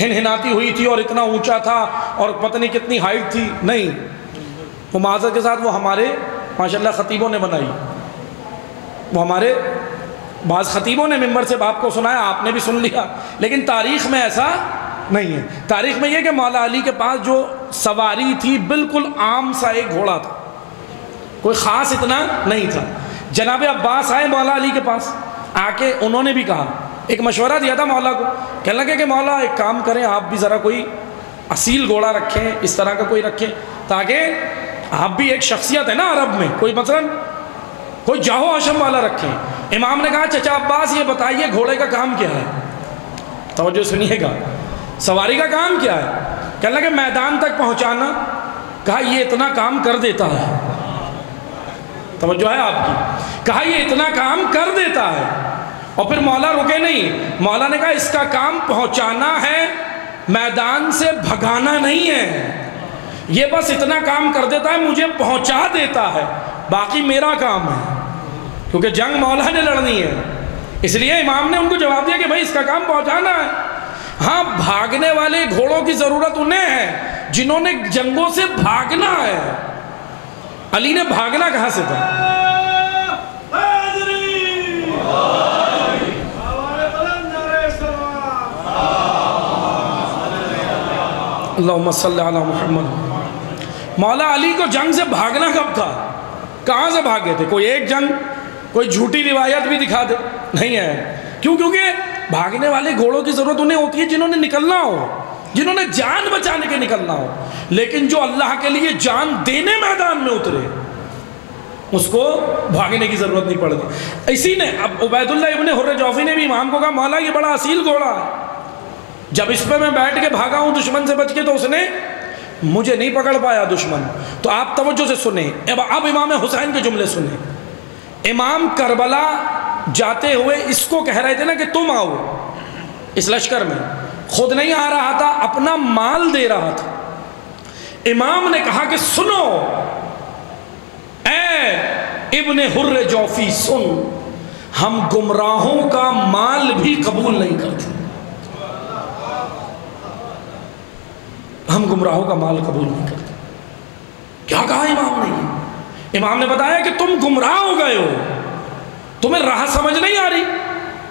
ہنہناتی ہوئی تھی اور اتنا اونچا تھا اور پتہ نہیں کتنی ہائٹ تھی، نہیں، وہ معذرت کے ساتھ وہ ہمارے ماشاءاللہ خطیبوں نے بنائی، وہ ہمارے بعض خطیبوں نے ممبر سے باپ کو سنایا، آپ نے بھی سن لیا، لیکن تاریخ میں ایسا نہیں ہے۔ تاریخ میں یہ کہ مولا علی کے پاس جو سواری تھی بالکل عام سا ایک گھوڑا تھا، کوئی خاص اتنا نہیں تھا۔ جناب عباس آئے مولا علی کے پاس، آ کے انہوں نے بھی کہا، ایک مشورہ دیا تھا مولا کو، کہنے لگے کہ مولا ایک کام کریں، آپ بھی ذرا کوئی اصیل گھوڑا رکھیں، اس طرح کا کوئی رکھیں، تاکہ آپ بھی ایک شخصیت ہے نا عرب میں، کوئی مثلا کوئی جاہو حشم والا رکھیں۔ امام نے کہا چچا عباس یہ بتائیے گھوڑے کا کام کیا ہے؟ توجہ سنیے گا، سواری کا کام کیا ہے؟ کہنے لگے میدان تک پہنچانا۔ کہا یہ اتنا کام کر دیتا ہے، توجہ ہے آپ کی، کہا یہ اتنا کام کر دیتا ہے۔ اور پھر مولا رکے نہیں، مولا نے کہا اس کا کام پہنچانا ہے، میدان سے بھگانا نہیں ہے، یہ بس اتنا کام کر دیتا ہے، مجھے پہنچا دیتا ہے، باقی میرا کام ہے، کیونکہ جنگ مولا نے لڑنی ہے۔ اس لیے امام نے ان کو جواب دیا کہ بھائی اس کا کام پہنچانا ہے۔ ہاں بھاگنے والے گھوڑوں کی ضرورت انہیں ہے جنہوں نے جنگوں سے بھاگنا ہے۔ علی نے بھاگنا کہاں سے تھا؟ اللہم صلی علی محمد۔ مولا علی کو جنگ سے بھاگنا کب تھا؟ کہاں سے بھاگے تھے؟ کوئی ایک جنگ، کوئی جھوٹی روایت بھی دکھا دے، نہیں ہے۔ کیوں؟ کیونکہ بھاگنے والے گھوڑوں کی ضرورت انہیں ہوتی ہے جنہوں نے نکلنا ہو، جنہوں نے جان بچانے کے نکلنا ہو، لیکن جو اللہ کے لیے جان دینے میدان میں اترے اس کو بھاگنے کی ضرورت نہیں پڑتی۔ اسی نے اب عبید اللہ ابن حر جوفی نے بھی امام کو کہا مولا یہ بڑا اصیل گھوڑا ہے، جب اس پہ میں بیٹھ کے بھاگا ہوں دشمن سے بچ کے تو اس نے مجھے نہیں پکڑ پایا دشمن۔ تو آپ توجہ سے سنیں، اب امام حسین کے جملے سنیں۔ امام کربلا جاتے ہوئے اس کو کہہ رہے تھے نا کہ تم آؤ اس لشکر میں، خود نہیں آ رہا تھا، اپنا مال دے رہا تھا۔ امام نے کہا کہ سنو اے ابن حر جوفی سن، ہم گمراہوں کا مال بھی قبول نہیں کرتے، ہم گمراہوں کا مال قبول نہیں کرتے۔ کیا کہا امام نے؟ امام نے بتایا کہ تم گمراہ ہو گئے ہو، تمہیں راہ سمجھ نہیں آ رہی،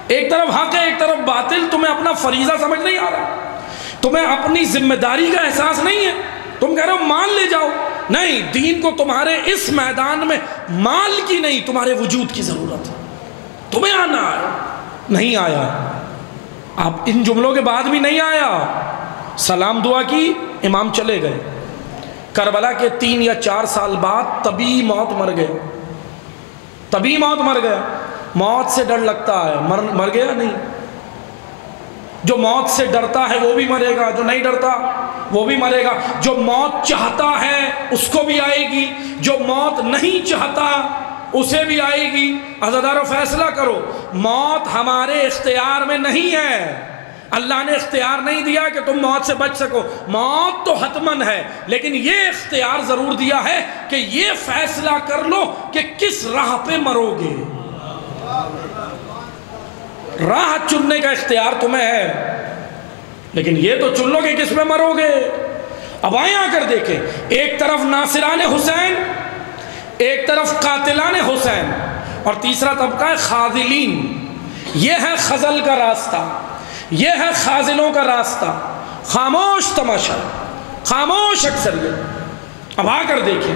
ایک طرف حق ہے ایک طرف باطل، تمہیں اپنا فریضہ سمجھ نہیں آ رہا، تمہیں اپنی ذمہ داری کا احساس نہیں ہے، تم کہہ رہے ہو مال لے جاؤ، نہیں، دین کو تمہارے اس میدان میں مال کی نہیں تمہارے وجود کی ضرورت ہے، تمہیں آنا ہے، نہیں آیا۔ آپ ان جملوں کے بعد بھی نہیں آیا، سلام دعا کی، امام چلے گئے۔ کربلا کے 3 یا 4 سال بعد طبی موت مر گئے، طبی موت مر گیا۔ موت سے ڈر لگتا ہے، مر گیا نہیں، جو موت سے ڈرتا ہے وہ بھی مرے گا، جو نہیں ڈرتا وہ بھی مرے گا، جو موت چاہتا ہے اس کو بھی آئے گی، جو موت نہیں چاہتا اسے بھی آئے گی۔ عزادارو فیصلہ کرو، موت ہمارے اختیار میں نہیں ہے، اللہ نے اختیار نہیں دیا کہ تم موت سے بچ سکو، موت تو حتماً ہے، لیکن یہ اختیار ضرور دیا ہے کہ یہ فیصلہ کر لو کہ کس راہ پہ مرو گے، راہ چننے کا اختیار تمہیں ہے، لیکن یہ تو چن لو کہ کس پہ مرو گے۔ اب آئیں آ کر دیکھیں، ایک طرف ناصران حسین، ایک طرف قاتلان حسین، اور تیسرا طبقہ ہے خاذلین۔ یہ ہے خزل کا راستہ، یہ ہے خازلوں کا راستہ، خاموش تماشا، خاموش اکثریت۔ اب آ کر دیکھیں،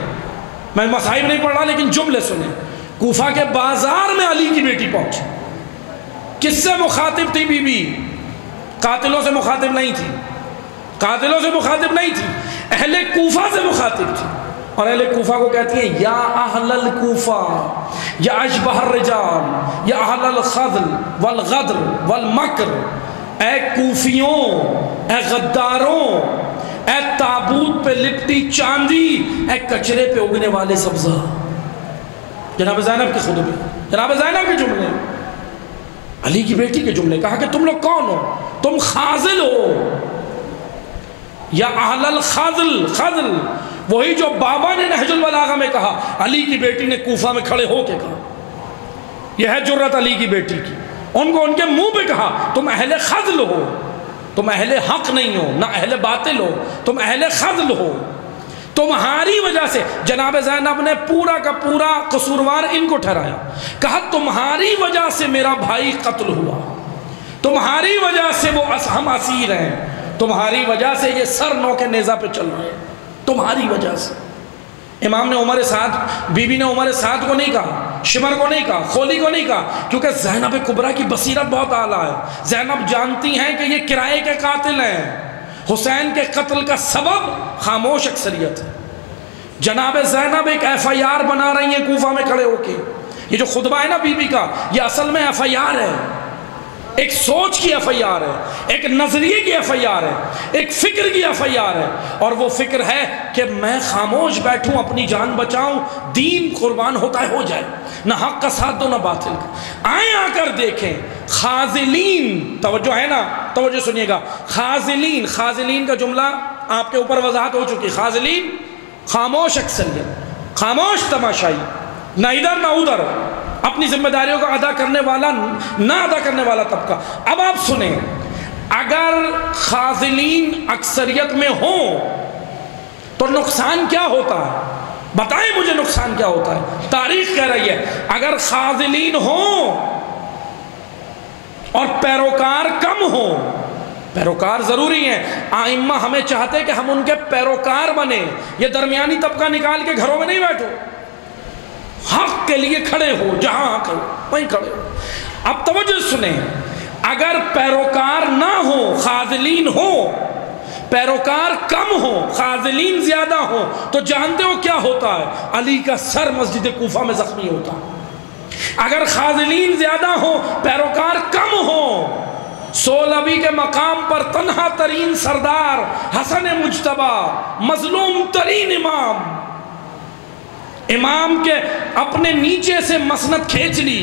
میں مصائب نہیں پڑھ رہا لیکن جملے سنیں۔ کوفہ کے بازار میں علی کی بیٹی پہنچی، کس سے مخاطب تھی؟ بی بی، قاتلوں سے مخاطب نہیں تھی، قاتلوں سے مخاطب نہیں تھی، اہل کوفہ سے مخاطب تھی، اور اہل کوفہ کو کہتی ہیں یا اہل الکوفہ یا اشبہ الرجال یا اہل الخذل والغدر والمکر، اے کوفیوں، اے غداروں، اے تابوت پہ لپٹی چاندی، اے کچرے پہ اگنے والے سبزہ۔ جناب زینب کے خطبے، جناب زینب کے جملے، علی کی بیٹی کے جملے، کہا کہ تم لوگ کون ہو؟ تم خازل ہو، یا اہل الخذل، خذل وہی جو بابا نے نہج البلاغہ میں کہا، علی کی بیٹی نے کوفہ میں کھڑے ہو کے کہا، یہ ہے جرت علی کی بیٹی کی، ان کو ان کے منہ پہ کہا تم اہل خذل ہو، تم اہل حق نہیں ہو، نہ اہل باطل ہو، تم اہل خذل ہو، تمہاری وجہ سے۔ جناب زینب نے پورا کا پورا قصوروار ان کو ٹھہرایا، کہا تمہاری وجہ سے میرا بھائی قتل ہوا، تمہاری وجہ سے وہ ہم اسیر ہیں، تمہاری وجہ سے یہ سر نو کے نیزہ پہ چل رہے ہیں، تمہاری وجہ سے۔ امام نے عمر سعد، بی بی نے عمر سعد کو نہیں کہا، شمر کو نہیں کہا، خولی کو نہیں کہا، کیونکہ زینب کبریٰ کی بصیرت بہت اعلیٰ ہے۔ زینب جانتی ہیں کہ یہ کرائے کے قاتل ہیں، حسین کے قتل کا سبب خاموش اکثریت ہے۔ جناب زینب ایک ایف آئی آر بنا رہی ہیں کوفہ میں کھڑے ہو کے۔ یہ جو خطبہ ہے نا بی بی کا، یہ اصل میں ایف آئی آر ہے، ایک سوچ کی ایف آئی آر ہے، ایک نظریے کی ایف آئی آر ہے، ایک فکر کی ایف آئی آر ہے، اور وہ فکر ہے کہ میں خاموش بیٹھوں، اپنی جان بچاؤں، دین قربان ہوتا ہے ہو جائے، نہ حق کا ساتھ دو نہ باطل کا۔ آئیں آ کر دیکھیں خاذلین، توجہ ہے نا، توجہ سنیے گا، خاذلین، خاذلین کا جملہ آپ کے اوپر وضاحت ہو چکی۔ خاذلین خاموش اکثریت، خاموش تماشائی، نہ ادھر نہ ادھر، اپنی ذمہ داریوں کو ادا کرنے والا نہ ادا کرنے والا طبقہ۔ اب آپ سنیں، اگر خاذلین اکثریت میں ہوں تو نقصان کیا ہوتا ہے؟ بتائیں مجھے نقصان کیا ہوتا ہے؟ تاریخ کہہ رہی ہے اگر خاذلین ہوں اور پیروکار کم ہوں، پیروکار ضروری ہیں، آئمہ ہمیں چاہتے کہ ہم ان کے پیروکار بنیں، یہ درمیانی طبقہ نکال کے گھروں میں نہیں بیٹھو، حق کے لیے کھڑے ہو، جہاں حق ہو وہیں کھڑے ہو۔ اب توجہ سنیں، اگر پیروکار نہ ہو، خاذلین ہو، پیروکار کم ہو، خاذلین زیادہ ہو، تو جانتے ہو کیا ہوتا ہے؟ علی کا سر مسجد کوفہ میں زخمی ہوتا ہے۔ اگر خاذلین زیادہ ہو، پیروکار کم ہو، سولہوی کے مقام پر تنہا ترین سردار حسن مجتبیٰ، مظلوم ترین امام، امام کے اپنے نیچے سے مسند کھینچ لی،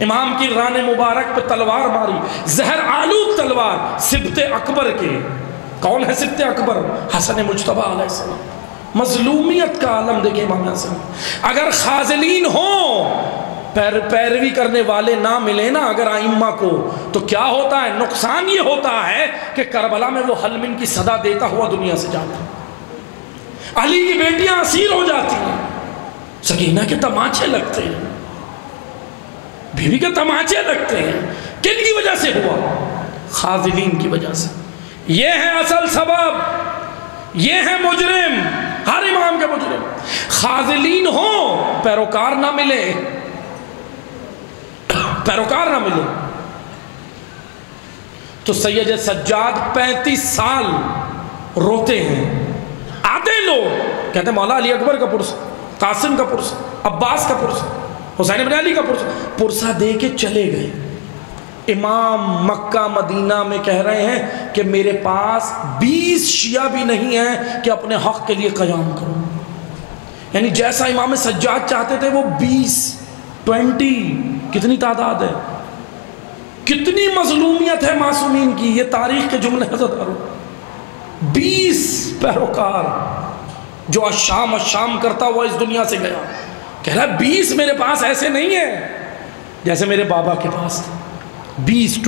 امام کی ران مبارک پہ تلوار ماری، زہر آلود تلوار، سبط اکبر کے۔ کون ہے سبط اکبر؟ حسن مجتبیٰ علیہ السلام۔ مظلومیت کا عالم دیکھیں امام حسن۔ اگر خاذلین ہوں، پیروی کرنے والے نہ ملے نا اگر آئمہ کو، تو کیا ہوتا ہے؟ نقصان یہ ہوتا ہے کہ کربلا میں وہ حلمن کی صدا دیتا ہوا دنیا سے جاتا ہے، علی کی بیٹیاں اسیر ہو جاتی ہیں، سکینہ کے تماچے لگتے ہیں، بیوی کے تماچے لگتے ہیں۔ کن کی وجہ سے ہوا؟ خاذلین کی وجہ سے۔ یہ ہے اصل سبب، یہ ہے مجرم، ہر امام کے مجرم۔ خاذلین ہوں، پیروکار نہ ملے، پیروکار نہ ملے، تو سید سجاد 35 سال روتے ہیں۔ آتے لوگ کہتے ہیں مولا علی اکبر کا پرسہ، قاسم کا پرسہ، عباس کا پرسہ، حسین بن علی کا پرسہ دے کے چلے گئے۔ امام مکہ مدینہ میں کہہ رہے ہیں کہ میرے پاس 20 شیعہ بھی نہیں ہیں کہ اپنے حق کے لیے قیام کروں، یعنی جیسا امام سجاد چاہتے تھے وہ 20 کتنی تعداد ہے، کتنی مظلومیت ہے معصومین کی، یہ تاریخ کے جملے حضرت کرو۔ 20 پیروکار جو الشام کرتا ہوا اس دنیا سے گیا، کہہ رہا ہے 20 میرے پاس ایسے نہیں ہیں جیسے میرے بابا کے پاس تھے، 20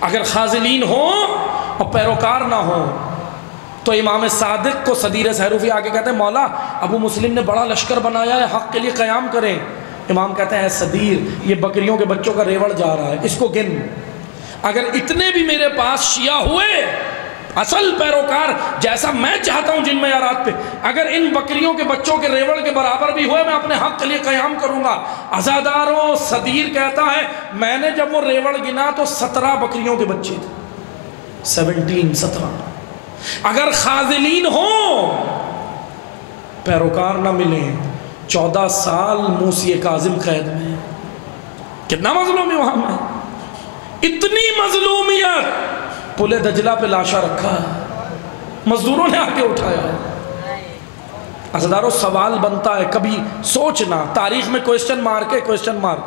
اگر خاذلین ہوں اور پیروکار نہ ہوں تو امام صادق کو صدیر سہروفی آگے کہتے ہیں مولا ابو مسلم نے بڑا لشکر بنایا ہے، حق کے لیے قیام کریں۔ امام کہتے ہیں اے صدیر، یہ بکریوں کے بچوں کا ریوڑ جا رہا ہے، اس کو گن، اگر اتنے بھی میرے پاس شیعہ ہوئے اصل پیروکار جیسا میں چاہتا ہوں جن معیارات پہ، اگر ان بکریوں کے بچوں کے ریوڑ کے برابر بھی ہوئے میں اپنے حق کے لیے قیام کروں گا۔ عزاداروں، صدیر کہتا ہے میں نے جب وہ ریوڑ گنا تو 17 بکریوں کے بچے تھے، 17۔ اگر خاذلین ہوں، پیروکار نہ ملیں، 14 سال موسی کاظم قید میں، کتنا مظلومی وہاں میں، اتنی مظلومیت، پل دجلہ پہ لاشا رکھا ہے، مزدوروں نے آ کے اٹھایا ہے۔ عزاداروں سوال بنتا ہے، کبھی سوچنا تاریخ میں کوئسچن مارک،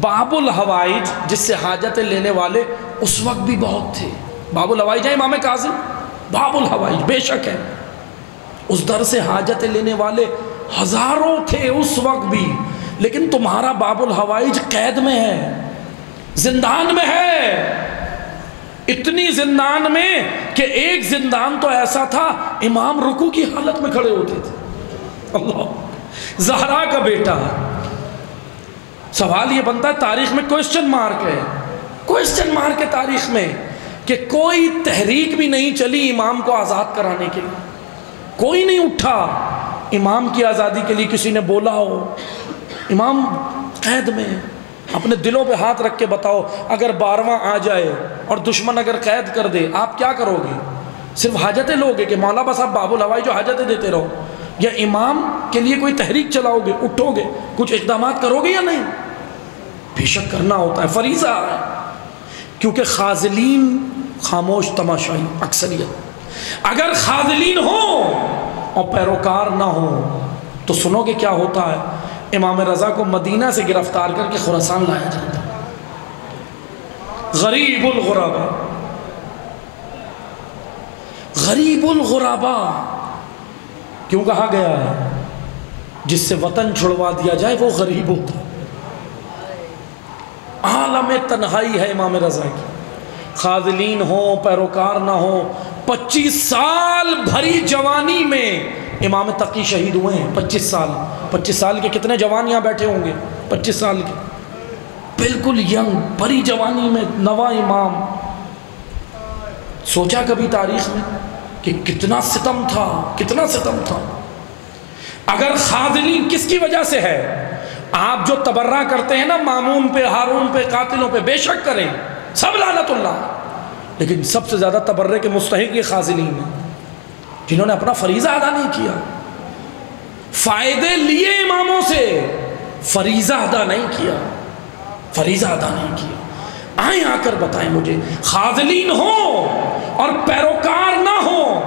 باب الحوائج جس سے حاجتیں لینے والے اس وقت بھی بہت تھے، باب الحوائج ہے امام کاظم، باب الحوائج بے شک ہے، اس در سے حاجتیں لینے والے ہزاروں تھے اس وقت بھی، لیکن تمہارا باب الحوائج قید میں ہے، زندان میں ہے، اتنی زندان میں کہ ایک زندان تو ایسا تھا امام رکوع کی حالت میں کھڑے ہوتے تھے۔ اللہ، زہرا کا بیٹا۔ سوال یہ بنتا ہے تاریخ میں کوئسچن مارک ہے، کوئسچن مارک ہے تاریخ میں کہ کوئی تحریک بھی نہیں چلی امام کو آزاد کرانے کے لیے، کوئی نہیں اٹھا امام کی آزادی کے لیے کسی نے بولا ہو؟ امام قید میں، اپنے دلوں پہ ہاتھ رکھ کے بتاؤ، اگر 12واں آ جائے اور دشمن اگر قید کر دے آپ کیا کرو گے؟ صرف حاجتیں لوگے کہ مولا بس آپ باب الہوائی جو حاجتیں دیتے رہو، یا امام کے لیے کوئی تحریک چلاؤ گے، اٹھو گے، کچھ اقدامات کرو گے یا نہیں؟ بے شک کرنا ہوتا ہے، فریضہ ہے، کیونکہ خاذلین خاموش تماشائی اکثریت، اگر خاذلین ہوں اور پیروکار نہ ہوں تو سنو گے کیا ہوتا ہے؟ امام رضا کو مدینہ سے گرفتار کر کے خراسان لایا جاتا ہے، غریب الغربا، غریب الغربا کیوں کہا گیا ہے؟ جس سے وطن چھڑوا دیا جائے وہ غریب ہوتا ہے۔ عالم تنہائی ہے امام رضا کی، خاذلین ہوں پیروکار نہ ہوں۔ 25 سال بھری جوانی میں امام تقی شہید ہوئے ہیں، 25 سال کے کتنے جوان یہاں بیٹھے ہوں گے؟ 25 سال کے، بالکل ینگ بھری جوانی میں نواں امام۔ سوچا کبھی تاریخ میں کہ کتنا ستم تھا، کتنا ستم تھا؟ اگر خاذلین کس کی وجہ سے ہے؟ آپ جو تبرہ کرتے ہیں نا مامون پہ، ہارون پہ، قاتلوں پہ، بے شک کریں، سب لعنت اللہ، لیکن سب سے زیادہ تبرے کے مستحق یہ خاذلین ہیں جنہوں نے اپنا فریضہ ادا نہیں کیا، فائدے لیے اماموں سے، فریضہ ادا نہیں کیا، فریضہ ادا نہیں کیا۔ آئیں آ کر بتائیں مجھے، خاذلین ہوں اور پیروکار نہ ہوں۔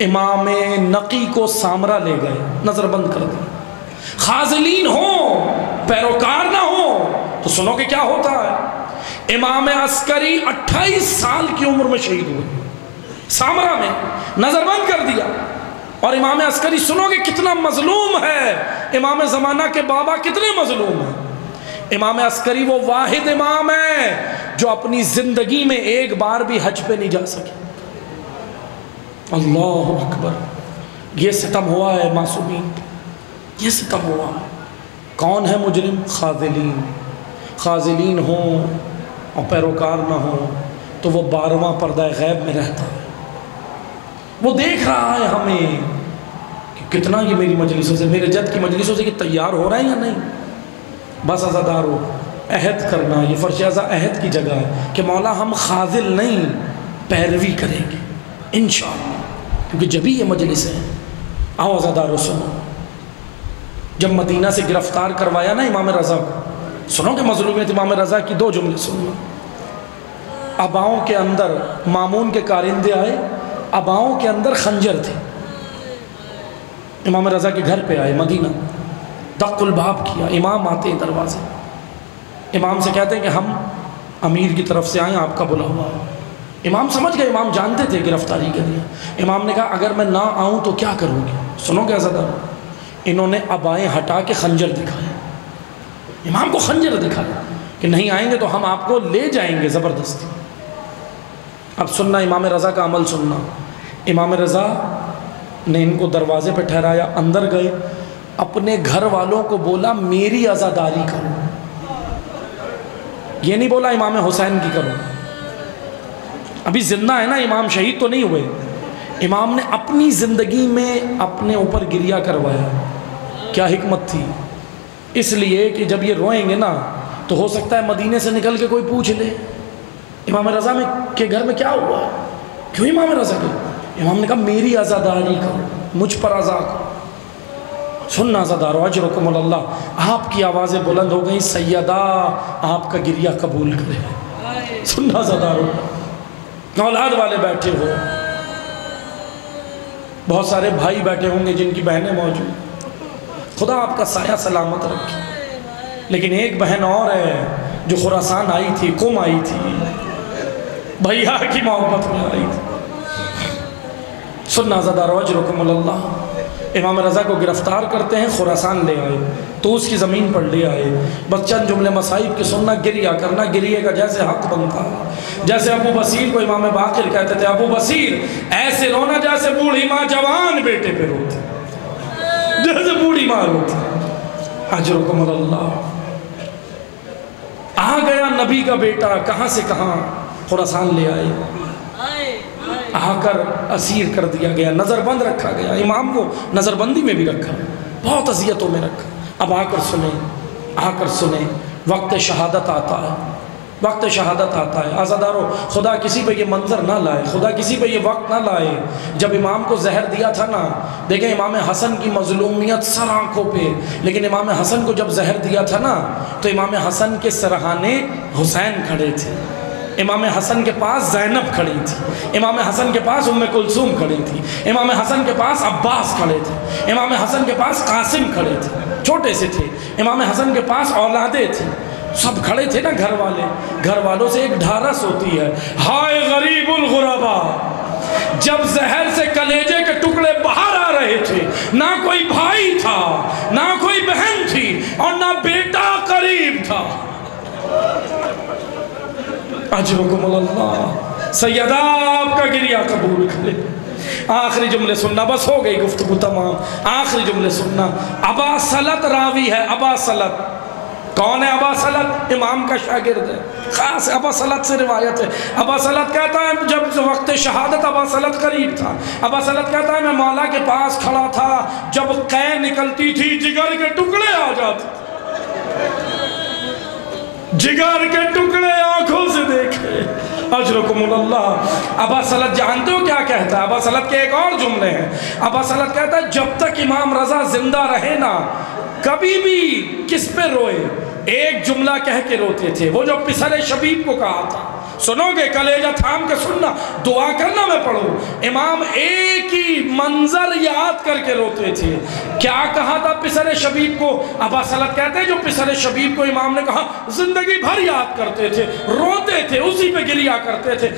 امام نقی کو سامرا لے گئے، نظر بند کر دی۔ خاذلین ہوں پیروکار نہ ہوں تو سنو کہ کیا ہوتا ہے؟ امام عسکری 28 سال کی عمر میں شہید ہوئے، سامرا میں، نظر بند کر دیا۔ اور امام عسکری سنو کہ کتنا مظلوم ہے، امام زمانہ کے بابا کتنے مظلوم ہیں۔ امام عسکری وہ واحد امام ہے جو اپنی زندگی میں ایک بار بھی حج پہ نہیں جا سکے۔ اللہ اکبر، یہ ستم ہوا ہے معصومین، یہ ستم ہوا ہے۔ کون ہے مجرم؟ خاذلین۔ خاذلین ہوں اور پیروکار نہ ہوں تو وہ 12واں پردہ غیب میں رہتا ہے، وہ دیکھ رہا ہے ہمیں کہ کتنا یہ میری مجلسوں سے، میرے جد کی مجلسوں سے یہ تیار ہو رہا ہے یا نہیں۔ بس عزادارو، عہد کرنا، یہ فرش عزا عہد کی جگہ ہے کہ مولا ہم خاذل نہیں، پیروی کریں گے انشاءاللہ، کیونکہ جبھی یہ مجلس ہے۔ آؤ عزادارو سنو، جب مدینہ سے گرفتار کروایا نا امام رضا کو، سنو کہ مظلومیت امام رضا کی 2 جملے سنو۔ اباؤں کے اندر مامون کے کارندے آئے، اباؤں کے اندر خنجر تھے، امام رضا کے گھر پہ آئے مدینہ، دق الباب کیا، امام آتے ہیں دروازے، امام سے کہتے ہیں کہ ہم امیر کی طرف سے آئیں، آپ کا بلا ہوا۔ امام سمجھ گئے، امام جانتے تھے گرفتاری کے لیے۔ امام نے کہا اگر میں نہ آؤں تو کیا کروں گی؟ سنو کہ عزادارو، انہوں نے ابائیں ہٹا کے خنجر دکھایا، امام کو خنجر دکھایا کہ نہیں آئیں گے تو ہم آپ کو لے جائیں گے زبردستی۔ اب سننا امام رضا کا عمل سننا، امام رضا نے ان کو دروازے پہ ٹھہرایا، اندر گئے، اپنے گھر والوں کو بولا میری عزاداری کرو، یہ نہیں بولا امام حسین کی کرو، ابھی زندہ ہے نا امام، شہید تو نہیں ہوئے۔ امام نے اپنی زندگی میں اپنے اوپر گریہ کروایا، کیا حکمت تھی؟ اس لیے کہ جب یہ روئیں گے نا تو ہو سکتا ہے مدینے سے نکل کے کوئی پوچھ لے امام رضا کے گھر میں کیا ہوا، کیوں امام رضا کے؟ امام نے کہا میری عزاداری کرو، مجھ پر عزا کرو۔ سننا عزادارو، اجرکم اللہ، آپ کی آوازیں بلند ہو گئیں، سیدہ آپ کا گریہ قبول کرے۔ سننا عزادارو، اولاد والے بیٹھے ہو، بہت سارے بھائی بیٹھے ہوں گے جن کی بہنیں موجود، خدا آپ کا سایہ سلامت رکھے، لیکن ایک بہن اور ہے جو خراسان آئی تھی، قم آئی تھی، بھیا کی محبت میں آئی تھی۔ سننا عزادارو، اجرکم اللہ، امام رضا کو گرفتار کرتے ہیں، خراسان لے آئے، تو اس کی زمین پر لے آئے، بس چند جملے مصائب کے سننا، گریہ کرنا، گریہ کا جیسے حق بنتا، جیسے ابو بصیر کو امام باقر کہتے تھے، ابو بصیر ایسے رونا جیسے بوڑھی ماں جوان بیٹے پہ روتی، جیسے بوڑھی ماں روتی۔ اجرکم اللہ، آ گیا نبی کا بیٹا، کہاں سے کہاں خراسان لے آئے، آ کر اسیر کر دیا گیا، نظر بند رکھا گیا، امام کو نظر بندی میں بھی رکھا، بہت اذیتوں میں رکھا۔ اب آ کر سنیں، وقت شہادت آتا ہے، وقت شہادت آتا ہے۔ عزادارو، خدا کسی پہ یہ منظر نہ لائے، خدا کسی پہ یہ وقت نہ لائے۔ جب امام کو زہر دیا تھا نا، دیکھیں امام حسن کی مظلومیت سر آنکھوں پہ، لیکن امام حسن کو جب زہر دیا تھا نا تو امام حسن کے سرہانے حسین کھڑے تھے، امام حسن کے پاس زینب کھڑی تھی، امام حسن کے پاس ام کلثوم کھڑی تھی، امام حسن کے پاس عباس کھڑے تھے، امام حسن کے پاس قاسم کھڑے تھے، چھوٹے سے تھے، امام حسن کے پاس اولادیں تھیں، سب کھڑے تھے نا گھر والے۔ گھر والوں سے ایک ڈھارس ہوتی ہے، ہائے غریب الغربا، جب زہر سے کلیجے کے ٹکڑے باہر آ رہے تھے، نہ کوئی بھائی تھا، نہ کوئی بہن تھی، اور نہ بیٹا قریب تھا۔ اجرکم اللہ، سیدہ آپ کا گریہ قبول کرے۔ آخری جملے سننا، بس ہو گئی گفتگو تمام، آخری جملے سننا۔ ابا سلط راوی ہے، ابا سلط کون ہے؟ ابا سلط امام کا شاگرد ہے، خاص ابا سلط سے روایت ہے۔ ابا سلط کہتا ہے جب وقت شہادت ابا سلط قریب تھا، ابا سلط کہتا ہے میں مولا کے پاس کھڑا تھا، جب قے نکلتی تھی جگر کے ٹکڑے آ جاتے، جگر کے ٹکڑے آنکھوں سے دیکھے۔ اجرکم اللہ۔ ابا سلط جانتے ہو کیا کہتا ہے؟ ابا سلط کے ایک اور جملے ہیں۔ ابا سلط کہتا ہے جب تک امام رضا زندہ رہے نا، کبھی بھی کس پہ روئے، ایک جملہ کہہ کے روتے تھے، وہ جو پسر شبیب کو کہا تھا، سنو گے؟ کلیجہ تھام کے سننا، دعا کرنا میں پڑھوں۔ امام ایک ہی منظر یاد کر کے روتے تھے۔ کیا کہا تھا پسر شبیب کو؟ ابا سلط کہتے ہیں جو پسر شبیب کو امام نے کہا زندگی بھر یاد کرتے تھے، روتے تھے، اسی پہ گریہ کرتے تھے۔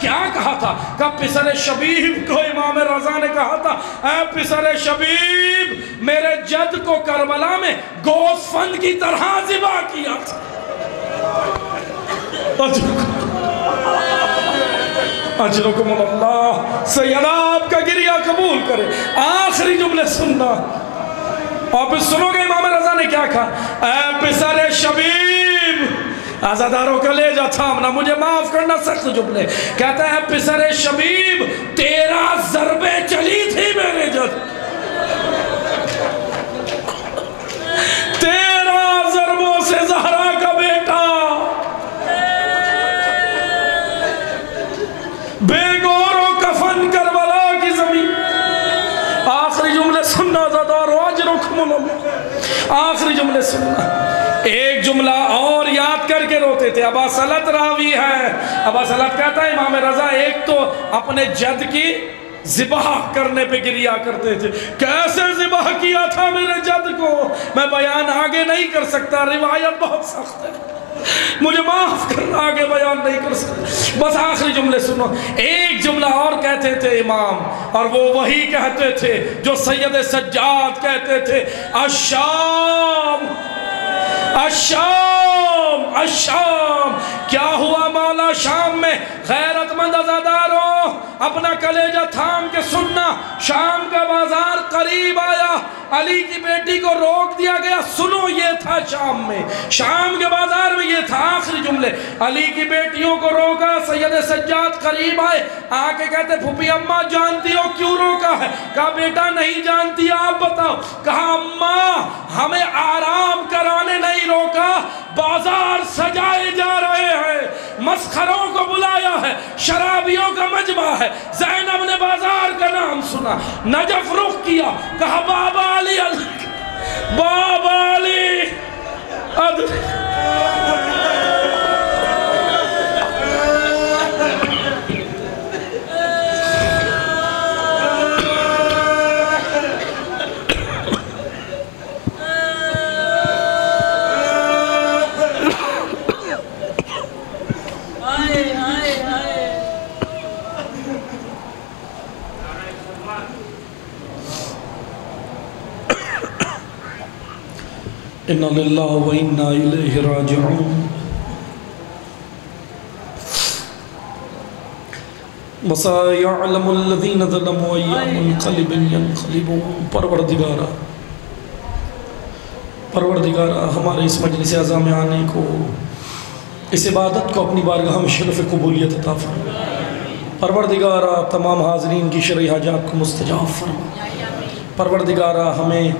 کیا کہا تھا؟ کہ پسر شبیب کو امام رضا نے کہا تھا اے پسر شبیب، میرے جد کو کربلا میں گوسف فند کی طرح ذبح کیا تھا۔ اجرکم اللہ، سیدہ آپ کا گریہ قبول کرے۔ آخری جملے سننا، اور پھر سنو گے امام رضا نے کیا کہا؟ اے پسر شبیب، عزاداروں کا کلیجہ تھامنا، مجھے معاف کرنا، سخت جملے کہتا ہے پسر شبیب 13 ضربیں چلی تھی میرے جد، 13 ضربوں سے زہرا کا بیٹا بے گور و کفن کربلا کی زمین۔ آخری جملے سننا زدار اجرکم اللہ، آخری جملے سننا۔ ایک جملہ اور یاد کر کے روتے تھے۔ ابا سلط راوی ہے، ابا سلط کہتا ہے امام رضا ایک تو اپنے جد کی ذبح کرنے پہ گریہ کرتے تھے، کیسے ذبح کیا تھا میرے جد کو میں بیان آگے نہیں کر سکتا، روایت بہت سخت ہے، مجھے معاف کرنا، آگے بیان نہیں کر سکتا۔ بس آخری جملے سنو۔ ایک جملہ اور کہتے تھے امام، اور وہ وہی کہتے تھے جو سید سجاد کہتے تھے، الشام الشام الشام۔ کیا ہوا مولا شام میں؟ غیرت مند عزاداروں اپنا کلیجہ تھام کے سننا، شام کا بازار قریب آیا، علی کی بیٹی کو روک دیا گیا، سنو یہ تھا شام میں، شام کے بازار میں یہ تھا۔ آخری جملے، علی کی بیٹیوں کو روکا، سید سجاد قریب آئے، آ کے کہتے پھوپھی اماں جانتی ہو کیوں روکا ہے؟ کہا بیٹا نہیں جانتی، آپ بتاؤ۔ کہا اماں ہمیں آرام کرانے نہیں روکا، بازار سجائے جا رہے ہیں، مسخروں کو بلایا ہے، شرابیوں کا مجمع ہے۔ زینب نے بازار کا نام سنا، نجف رخ کیا، کہا بابا علی، بابا علی اِنَّ لِلَّهِ وَإِنَّا إِلَيْهِ رَاجِعُونَ۔ وَسَيَعْلَمُ الَّذِينَ ظَلَمُوا أَيَّ مُنْقَلِبٍ يَنْقَلِبُونَ۔ پروردگارہ ہمارے اس مجلس اعظا میں آنے کو، اس عبادت کو اپنی بارگاہ میں شرف قبولیت عطا فرما۔ پروردگارہ تمام حاضرین کی شرعی حاجات کو مستجاب فرما۔ پروردگارہ ہمیں